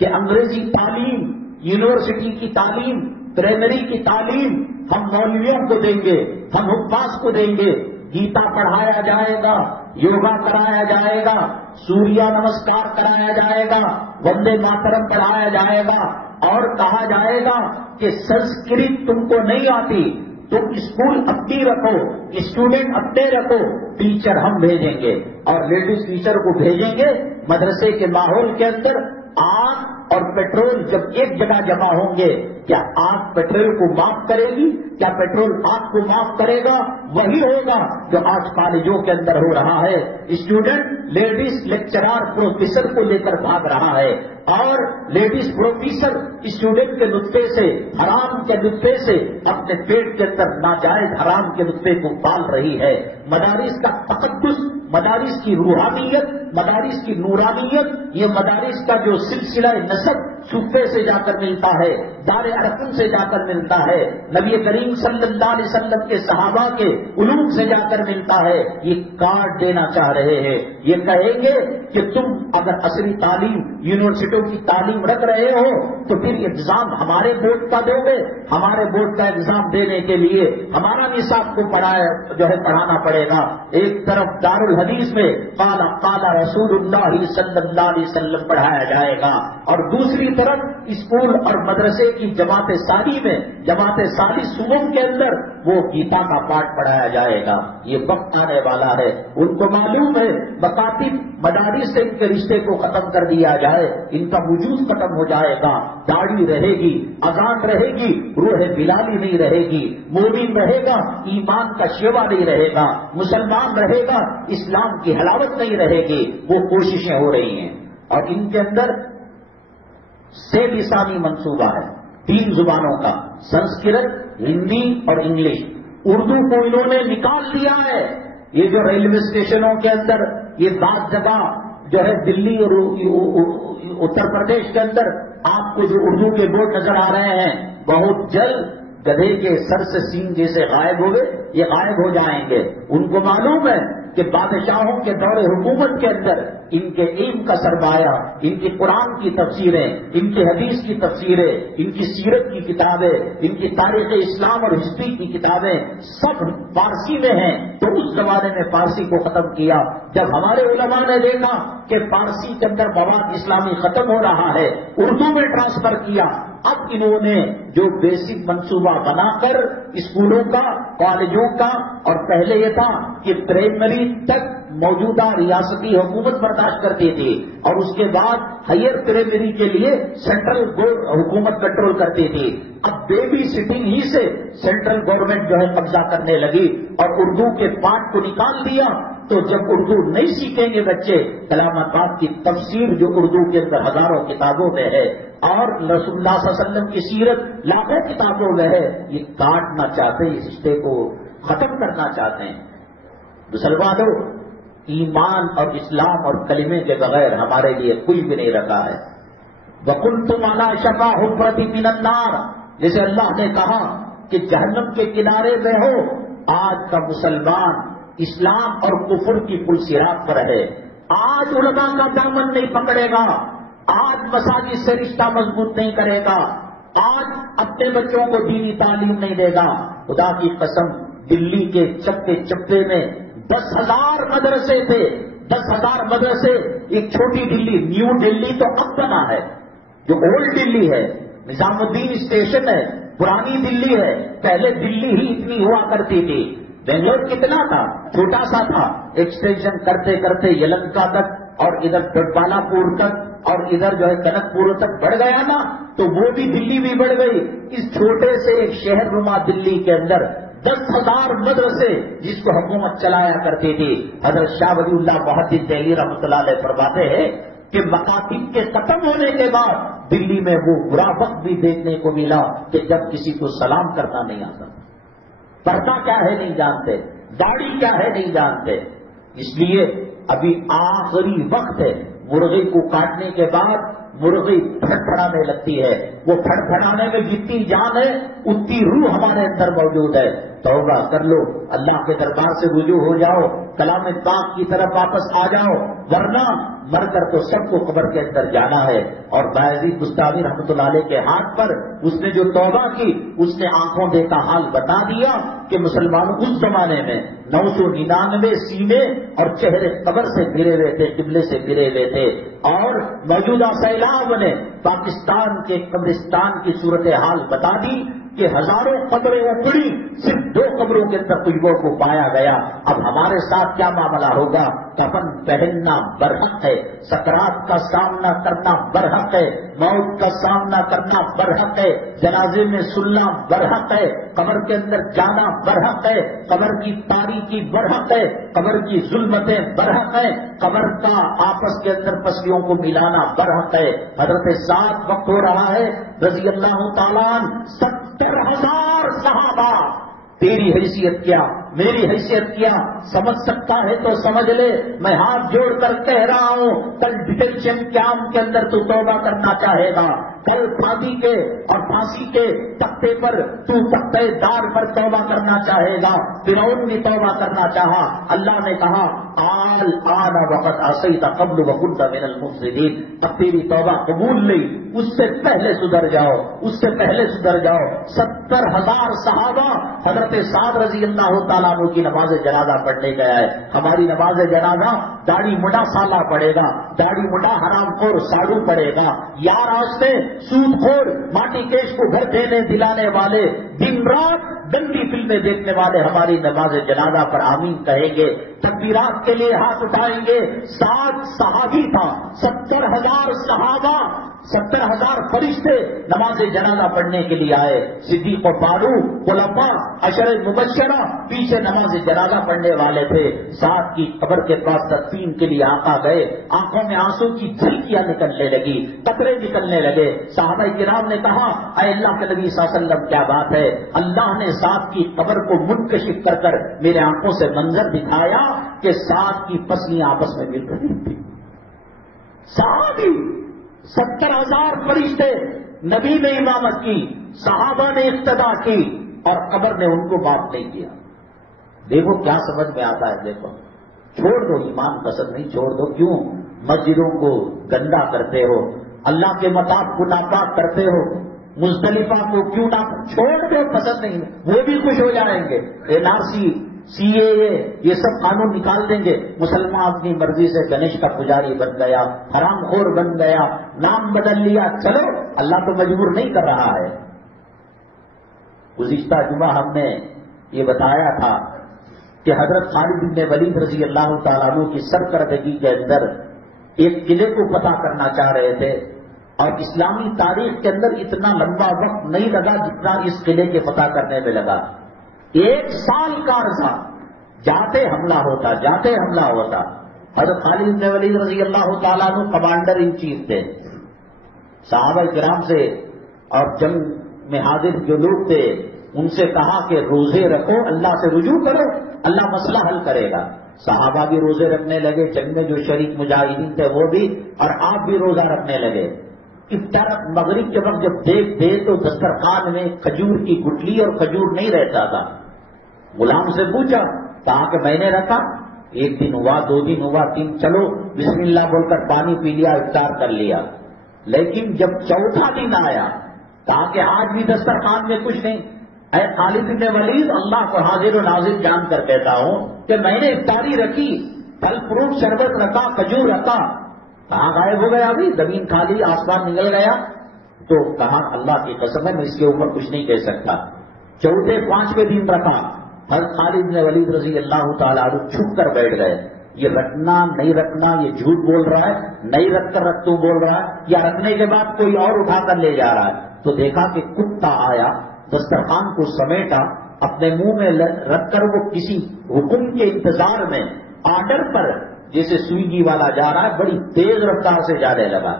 کہ انگریزی تعلیم، یونیورسٹی کی تعلیم، پرائمری کی تعلیم ہم مولویوں کو دیں گے، ہم حفاظ کو دیں گے، گیتا پڑھایا جائے گا، یوگا کرایا جائے گا، سوریہ نمسکار کرایا جائے گا، وندے ماترم پڑھایا جائے گا، اور کہا جائے گا کہ سنسکرت تم کو نہیں آتی، تم اسکول اپنی رکھو، اسٹوڈنٹ اپنے رکھو، ٹیچر ہم بھیجیں گے، اور لیڈیز ٹیچر کو بھیجیں گے۔ مدرسے کے ماحول کے اندر آگ اور پیٹرول جب ایک جگہ جمع ہوں گے، کیا آگ پیٹرول کو معاف کرے گی؟ کیا پیٹرول آگ کو معاف کرے گا؟ وہی ہوگا جو آج کالجوں کے اندر ہو رہا ہے۔ اسٹوڈنٹ لیڈیز لیکچرار پروفیسر کو لے کر بھاگ رہا ہے، اور لیڈیز پروفیسر اسٹوڈنٹ کے نطفے سے، حرام کے نطفے سے اپنے پیٹ کے اندر ناجائز حرام کے نطفے کو پال رہی ہے۔ مدارس کا تقدس، مدارس کی روحانیت، مدارس کی نورانیت، یہ مدارس کا جو سلسلہ نسب صوفے سے جا کر ملتا ہے، دار ارقم سے جا کر ملتا ہے، نبی کریم صلی اللہ علیہ وسلم کے صحابہ کے علوم سے جا کر ملتا ہے، یہ کاٹ دینا چاہ رہے ہیں۔ یہ کہیں گے کہ تم اگر اصلی تعلیم، یونیورسٹیوں کی تعلیم رکھ رہے ہو تو پھر ایگزام ہمارے بورڈ کا دو گے، ہمارے بورڈ کا ایگزام دینے کے لیے ہمارا نصاب کو پڑھانا پڑے گا۔ ایک طرف دارالحدیث میں قال رسول اللہ صلی اللہ علیہ وسلم پڑھایا جائے گا، اور دوسری طرف اسکول اور مدرسے کی جماعت ثانی میں، جماعت ثانی صوبوں کے اندر وہ گیتا کا پاٹ پڑھایا جائے گا۔ یہ وقت آنے والا ہے، ان کو معلوم ہے مکاتب مدارس سے ان کے رشتے کو ختم کر دیا جائے، ان کا وجود ختم ہو جائے گا، داڑھی رہے گی، اذان رہے گی، روح بلالی نہیں رہے گی، مومن رہے گا، ایمان کا شیوا نہیں رہے گا، مسلمان رہے گا، اسلام کی حلاوت نہیں رہے گی۔ وہ کوششیں ہو رہی ہیں، اور ان کے اندر سے لسانی منصوبہ ہے، 3 زبانوں کا، سنسکرت، ہندی اور انگلش۔ اردو کو انہوں نے نکال دیا ہے۔ یہ جو ریلوے اسٹیشنوں کے اندر یہ بعض جگہ جو ہے دلی اور اتر پردیش کے اندر آپ کو جو اردو کے بورڈ نظر آ رہے ہیں، بہت جلد گدھے کے سر سے سینگ جیسے غائب ہوئے، یہ غائب ہو جائیں گے۔ ان کو معلوم ہے کہ بادشاہوں کے دور حکومت کے اندر ان کے علم کا سرمایہ، ان کی قرآن کی تفسیریں، ان کی حدیث کی تفسیریں، ان کی سیرت کی کتابیں، ان کی تاریخ اسلام اور ہسٹری کی کتابیں سب فارسی میں ہیں۔ تو اس زمانے میں فارسی کو ختم کیا۔ جب ہمارے علماء نے دیکھا کہ فارسی کے اندر مواد اسلامی ختم ہو رہا ہے، اردو میں ٹرانسفر کیا۔ اب انہوں نے جو بیسک منصوبہ بنا کر اسکولوں کا، کالجوں کا، اور پہلے یہ تھا کہ پرائمری تک موجودہ ریاستی حکومت برداشت کرتی تھی، اور اس کے بعد ہائر پرائمری کے لیے سینٹرل حکومت کنٹرول کرتی تھی۔ اب بیبی سٹنگ ہی سے سینٹرل گورنمنٹ جو ہے قبضہ کرنے لگی، اور اردو کے پارٹ کو نکال دیا۔ تو جب اردو نہیں سیکھیں گے بچے، کلام پاک کی تفسیر جو اردو کے اندر ہزاروں کتابوں میں ہے، اور رسول اللہ صلی اللہ علیہ وسلم کی سیرت لاکھوں کتابوں میں ہے، یہ کاٹنا چاہتے ہیں، اس رشتے کو ختم کرنا چاہتے ہیں۔ مسلمانوں، ایمان اور اسلام اور کلمے کے بغیر ہمارے لیے کوئی بھی نہیں رکھا ہے۔ وَكُنْتُمْ عَلَىٰ شَفَا حُفْرَةٍ مِّنَ النَّارِ، جیسے اللہ نے کہا کہ جہنم کے کنارے میں ہو۔ آج کا مسلمان اسلام اور کفر کی پل صراط پر ہے۔ آج علماء کا دامن نہیں پکڑے گا، آج مساجد سے رشتہ مضبوط نہیں کرے گا، آج اپنے بچوں کو دینی تعلیم نہیں دے گا۔ خدا کی قسم، دلی کے چپے چپے میں 10,000 مدرسے تھے، 10,000 مدرسے. ایک چھوٹی دلی، نیو دلی تو اب بنا ہے، جو اولڈ دلی ہے، نظام الدین اسٹیشن ہے، پرانی دلی ہے. پہلے دلی ہی اتنی ہوا کرتی تھی. بنگلور کتنا تھا؟ چھوٹا سا تھا. ایکسٹینشن کرتے کرتے یلنکا تک اور ادھر ڈڈبالا پور تک اور ادھر جو ہے کنک پور تک بڑھ گیا نا، تو وہ بھی دلی بھی بڑھ گئی. اس چھوٹے سے ایک شہر نما دلی کے اندر 10,000 مدرسے جس کو حکومت چلایا کرتی تھی. حضرت شاہ ولی اللہ محدث دہلوی رحمۃ اللہ علیہ فرماتے ہیں کہ مکاتب کے ختم ہونے کے بعد دلی میں وہ برا وقت بھی دیکھنے کو ملا کہ جب کسی کو سلام کرنا نہیں آتا، پردہ کیا ہے نہیں جانتے، داڑھی کیا ہے نہیں جانتے. اس لیے ابھی آخری وقت ہے. مرغی کو کاٹنے کے بعد مرغی پھڑپھڑانے لگتی ہے. وہ پھڑپھڑانے میں جتنی جان ہے اتنی روح ہمارے اندر موجود ہے. توبہ کر لو، اللہ کے دربار سے رجوع ہو جاؤ، کلام پاک کی طرف واپس آ جاؤ، ورنہ مر کر تو سب کو قبر کے اندر جانا ہے. اور بایزید بستامی رحمۃ اللہ علیہ کے ہاتھ پر اس نے جو توبہ کی، اس نے آنکھوں دیکھا حال بتا دیا کہ مسلمانوں اس زمانے میں 999 سینے اور چہرے قبر سے گرے ہوئے تھے، قبلے سے گرے ہوئے تھے. اور موجودہ سیلاب نے پاکستان کے قبرستان کی صورتحال بتا دی کہ ہزاروں قبریں اکڑی، صرف 2 قبروں کے اندر خوشبو کو پایا گیا. اب ہمارے ساتھ کیا معاملہ ہوگا؟ کفن پہننا برحق ہے، سکرات کا سامنا کرنا برحق ہے، موت کا سامنا کرنا برحق ہے، جنازے میں سننا برحق ہے، قبر کے اندر جانا برحق ہے، قبر کی تاریکی برحق ہے، قبر کی ظلمتیں برحق ہے، قبر کا آپس کے اندر پسلیوں کو ملانا برحق ہے. حضرت سعد وقت ہو رہا ہے رضی اللہ تعالیٰ عنہ، 70,000 صحابہ. تیری حیثیت کیا، میری حیثیت کیا، سمجھ سکتا ہے تو سمجھ لے. میں ہاتھ جوڑ کر کہہ رہا ہوں، کل ڈیٹینشن کیمپ کے اندر تو توبہ کرنا چاہے گا، کل پھانسی کے اور پھانسی کے تختے پر تو تختے دار پر توبہ کرنا چاہے گا. فرعون نے توبہ کرنا چاہا، اللہ نے کہا آن وقت عصیت قبل وکنت من المفسدین. تیری توبہ قبول نہیں، اس سے پہلے سدھر جاؤ، اس سے پہلے سدھر جاؤ. 70,000 صحابہ حضرت سعد رضی اللہ تعالیٰ عنہ کی نماز جنازہ پڑھنے گیا ہے. ہماری نماز جنازہ داڑھی مڈا سالہ پڑے گا، داڑھی مڈا حرام خور ساڑو پڑے گا، یار آستے سود خور ماٹی کیش کو گھر دینے دلانے والے، دن رات گندی فلمیں دیکھنے والے ہماری نماز جنازہ پر آمین کہیں گے، تکبیرات کے لیے ہاتھ اٹھائیں گے. 7 صحابی تھا، 70,000 صحابہ، 70,000 فرشتے نماز جنازہ پڑھنے کے لیے آئے. صدیق و فاروق، خلفاء، عشر مبشرہ پیچھے نماز جنازہ پڑھنے والے تھے. سعد کی قبر کے پاس تدفین کے لیے آقا گئے. آنکھوں میں آنسو کی جھلکیاں نکلنے لگی، قطرے نکلنے لگے. صحابہ کرام نے کہا اے اللہ کے نبی صلی اللہ علیہ وسلم کیا بات ہے؟ اللہ نے سعد کی قبر کو منکشف کر کر میرے آنکھوں سے منظر دکھایا کہ سعد کی پسلیاں آپس میں مل رہی تھی. صحابی 70,000 فرشتے، نبی نے امامت کی، صحابہ نے اقتدا کی اور قبر نے ان کو معاف نہیں کیا. دیکھو کیا سمجھ میں آتا ہے. دیکھو چھوڑ دو، ایمان پسند نہیں، چھوڑ دو. کیوں مسجدوں کو گندا کرتے ہو، اللہ کے مطاف کو ناپاک کرتے ہو، مزدلفہ کو کیوں نہ چھوڑ دو، پسند نہیں. وہ بھی خوش ہو جائیں گے. NRC CAA یہ سب قانون نکال دیں گے. مسلمان اپنی مرضی سے گنیش کا پجاری بن گیا، حرام خور بن گیا، نام بدل لیا، چلو اللہ تو مجبور نہیں کر رہا ہے. گزشتہ جمعہ ہم نے یہ بتایا تھا کہ حضرت خالد بن ولید رضی اللہ تعالیٰ عنہ کی سرکردگی کے اندر ایک قلعے کو فتح کرنا چاہ رہے تھے، اور اسلامی تاریخ کے اندر اتنا لمبا وقت نہیں لگا جتنا اس قلعے کے فتح کرنے میں لگا. 1 سال کا عرصہ جاتے حملہ ہوتا، جاتے حملہ ہوتا. حضرت خالد بن ولید رضی اللہ تعالیٰ عنہ کمانڈر ان چیف تھے. صحابہ کرام سے اور جنگ میں حاضر جو لوگ تھے ان سے کہا کہ روزے رکھو، اللہ سے رجوع کرو، اللہ مسئلہ حل کرے گا. صحابہ بھی روزے رکھنے لگے، جنگ میں جو شریک مجاہدین تھے وہ بھی، اور آپ بھی روزہ رکھنے لگے. افطار مغرب کے وقت جب دیکھ دے تو دسترخوان میں کھجور کی گٹلی اور کھجور نہیں رہتا تھا. غلام سے پوچھا، کہا کہ میں نے رکھا. 1 دن ہوا، 2 دن ہوا، 3، چلو بسم اللہ بول کر پانی پی لیا، افطار کر لیا. لیکن جب 4تھا دن آیا کہا کہ آج بھی دسترخوان میں کچھ نہیں. اے خالد بن ولید، اللہ کو حاضر و ناظر جان کر کہتا ہوں کہ میں نے افطاری رکھی، پھل فروٹ شربت رکھا، کھجور رکھا، کہاں غائب ہو گیا؟ ابھی زمین کھالی، آسمان نکل گیا. تو کہا اللہ کی قسم ہے میں اس کے اوپر کچھ نہیں کہہ سکتا. چوتھے پانچویں دن رکھا. حضرت خالد بن ولید رضی اللہ تعالیٰ عنہ چھپ کر بیٹھ گئے. یہ رکھنا نہیں رکھنا، یہ جھوٹ بول رہا ہے، نہیں رکھ کر رکھ تو بول رہا ہے، یا رکھنے کے بعد کوئی اور اٹھا کر لے جا رہا ہے. تو دیکھا کہ کتا آیا، دسترخوان کو سمیٹا، اپنے منہ میں رکھ کر وہ کسی حکم کے انتظار میں آرڈر پر جیسے سوئیگی والا جا رہا ہے بڑی تیز رفتار سے جانے لگا.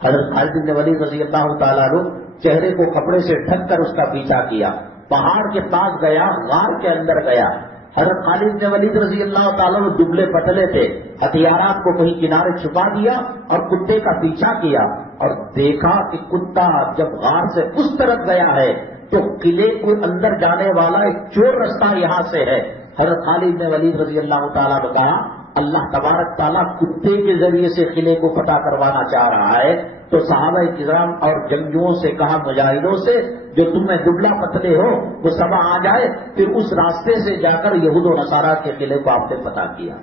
حضرت خالد بن ولید رضی اللہ تعالیٰ عنہ چہرے کو کپڑے سے ڈھک کر اس کا پیچھا کیا. پہاڑ کے پاس گیا، غار کے اندر گیا. حضرت خالد بن ولید رضی اللہ تعالیٰ عنہ دبلے پتلے تھے، ہتھیارات کو کہیں کنارے چھپا دیا اور کتے کا پیچھا کیا اور دیکھا کہ کتا جب غار سے اس طرف گیا ہے تو قلعے کو اندر جانے والا ایک چور رستہ یہاں سے ہے. حضرت خالد بن ولید رضی اللہ تعالیٰ نے کہا اللہ تبارک تعالیٰ کتے کے ذریعے سے قلعے کو فتح کروانا چاہ رہا ہے. تو صحابہ کرام اور جنگجوؤں سے کہا، مجاہدوں سے، جو تم میں دبلا پتلے ہو وہ سب آ جائے، پھر اس راستے سے جا کر یہود و نصارہ کے قلعے کو آپ نے فتح کیا.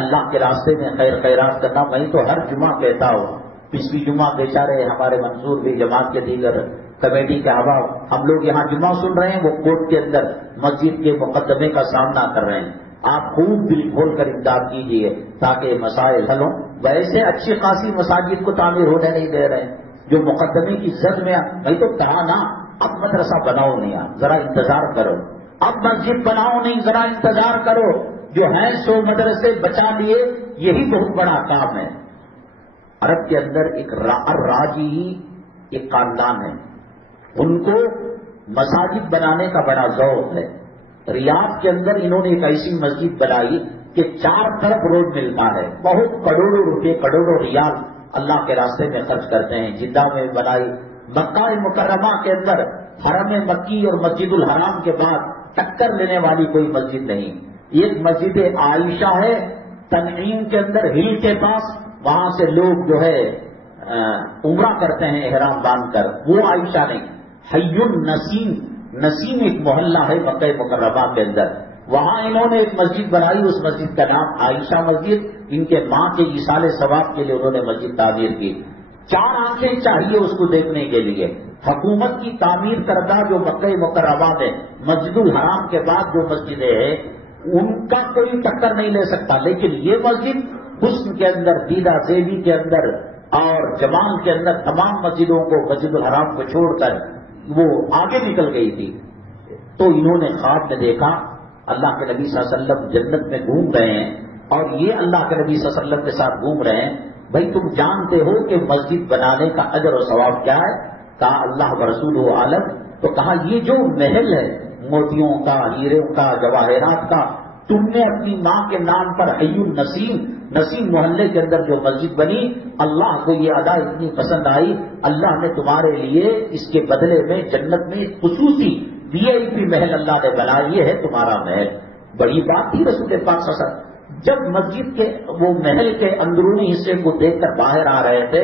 اللہ کے راستے میں خیر خیرات کرنا میں تو ہر جمعہ کہتا ہوں. پچھلی جمعہ بیچارے ہمارے منصور بھی جماعت کے دیگر کمیٹی کے احباب ہم لوگ یہاں جمعہ سن رہے ہیں، وہ کوٹ کے اندر مسجد کے مقدمے کا سامنا کر رہے ہیں. آپ خوب دل کھول کر امداد کیجیے تاکہ مسائل حل ہوں. ویسے اچھی خاصی مساجد کو تعمیر ہونے نہیں دے رہے ہیں. جو مقدمے کی زد میں نہیں تو کہا نا اب مدرسہ بناؤ نہیں، ذرا انتظار کرو. اب مسجد بناؤ نہیں، ذرا انتظار کرو. جو ہیں سو مدرسے بچا لیے، یہی بہت بڑا کام ہے. عرب کے اندر ایک راجی ایک خاندان ہے، ان کو مساجد بنانے کا بڑا ذوق ہے. ریاض کے اندر انہوں نے ایک ایسی مسجد بنائی کہ 4 طرف روڈ ملتا ہے. بہت کروڑوں روپے، کروڑوں ریال اللہ کے راستے میں خرچ کرتے ہیں. جدہ میں بنائی. مکہ مکرمہ کے اندر حرم مکی اور مسجد الحرام کے بعد ٹکر لینے والی کوئی مسجد نہیں. ایک مسجد عائشہ ہے تنعیم کے اندر، ہل کے پاس، وہاں سے لوگ جو ہے عمرہ کرتے ہیں احرام باندھ کر. وہ عائشہ نہیں، حی النسیم، نسیم ایک محلہ ہے مکہ مکرمہ کے اندر، وہاں انہوں نے ایک مسجد بنائی. اس مسجد کا نام عائشہ مسجد. ان کے ماں کے ایصال ثواب کے لیے انہوں نے مسجد تعمیر کی. 4 آنکھیں چاہیے اس کو دیکھنے کے لیے. حکومت کی تعمیر کردہ جو مکہ مکرمہ میں مسجد الحرام کے بعد جو مسجدیں ہیں ان کا کوئی ٹکر نہیں لے سکتا. لیکن یہ مسجد حسن کے اندر، دیدہ زیبی کے اندر اور جمال کے اندر تمام مسجدوں کو، مسجد الحرام کو چھوڑ کر وہ آگے نکل گئی تھی. تو انہوں نے خواب میں دیکھا اللہ کے نبی صلی اللہ علیہ وسلم جنت میں گھوم رہے ہیں اور یہ اللہ کے نبی صلی اللہ علیہ وسلم کے ساتھ گھوم رہے ہیں. بھائی تم جانتے ہو کہ مسجد بنانے کا اجر و ثواب کیا ہے؟ کہا اللہ و رسول عالم. تو کہا یہ جو محل ہے موتیوں کا، ہیروں کا، جواہرات کا، تم نے اپنی ماں کے نام پر حی النسیم، نسیم محلے کے اندر جو مسجد بنی، اللہ کو یہ ادا اتنی پسند آئی، اللہ نے تمہارے لیے اس کے بدلے میں جنت میں خصوصی VIP محل اللہ نے بنایا، یہ ہے تمہارا محل. بڑی بات تھی رسول پاک صلی اللہ علیہ وسلم جب مسجد کے وہ محل کے اندرونی حصے کو دیکھ کر باہر آ رہے تھے.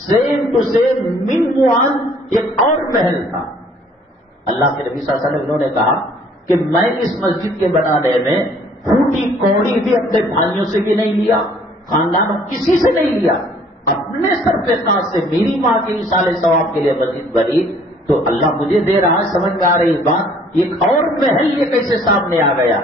سیم ٹو سیم من موان ایک اور محل تھا. اللہ کے نبی صلی اللہ علیہ وسلم انہوں نے کہا کہ میں اس مسجد کے بنانے میں پھوٹی کوڑی بھی اپنے بھائیوں سے بھی نہیں لیا، خاندانوں کسی سے نہیں لیا، اپنے سر پہ خاص سے میری ماں کے ایصال ثواب کے لیے مسجد بنی. تو اللہ مجھے دے رہا ہے، سمجھ میں آ رہی بات. ایک اور محل یہ کیسے سامنے آ گیا؟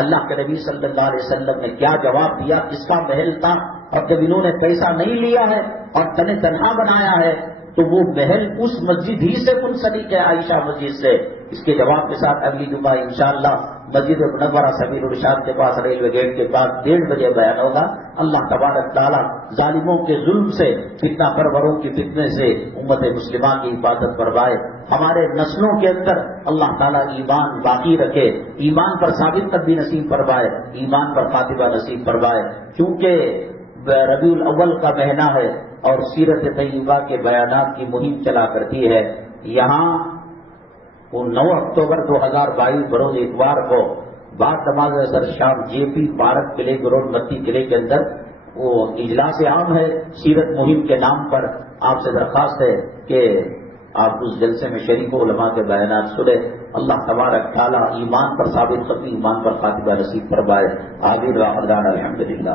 اللہ کے نبی صلی اللہ علیہ وسلم نے کیا جواب دیا؟ کس کا محل تھا؟ اور جب انہوں نے پیسہ نہیں لیا ہے اور تنہا بنایا ہے تو وہ محل اس مسجد ہی سے منسلک ہے، عائشہ مسجد سے. اس کے جواب کے ساتھ اگلی جمعہ انشاءاللہ مسجد منورہ سبیل الرشاد کے پاس ریلوے گیٹ کے پاس 1:30 بجے بیان ہوگا. اللہ تبارک تعالیٰ ظالموں کے ظلم سے، فتنہ پروروں کی فتنے سے امت مسلمہ کی حفاظت فرمائے. ہمارے نسلوں کے اندر اللہ تعالیٰ ایمان باقی رکھے، ایمان پر ثابت قدمی نصیب فرمائے، ایمان پر خاتمہ نصیب فرمائے. کیونکہ ربیع الاول کا مہینہ ہے اور سیرت طیبہ کے بیانات کی مہم چلا کرتی ہے. یہاں وہ 9 اکتوبر 2022 بروز اتوار کو بعد نماز اثر شام JP پارک قلعے گروڈ متی قلعے کے اندر وہ اجلاس عام ہے سیرت مہم کے نام پر. آپ سے درخواست ہے کہ آپ اس جلسے میں شریک علماء کے بیانات سنیں. اللہ تبارک تعالیٰ ایمان پر ثابت قدمی، ایمان پر خاتمہ نصیب فرمائے. آمین. الحمدللہ.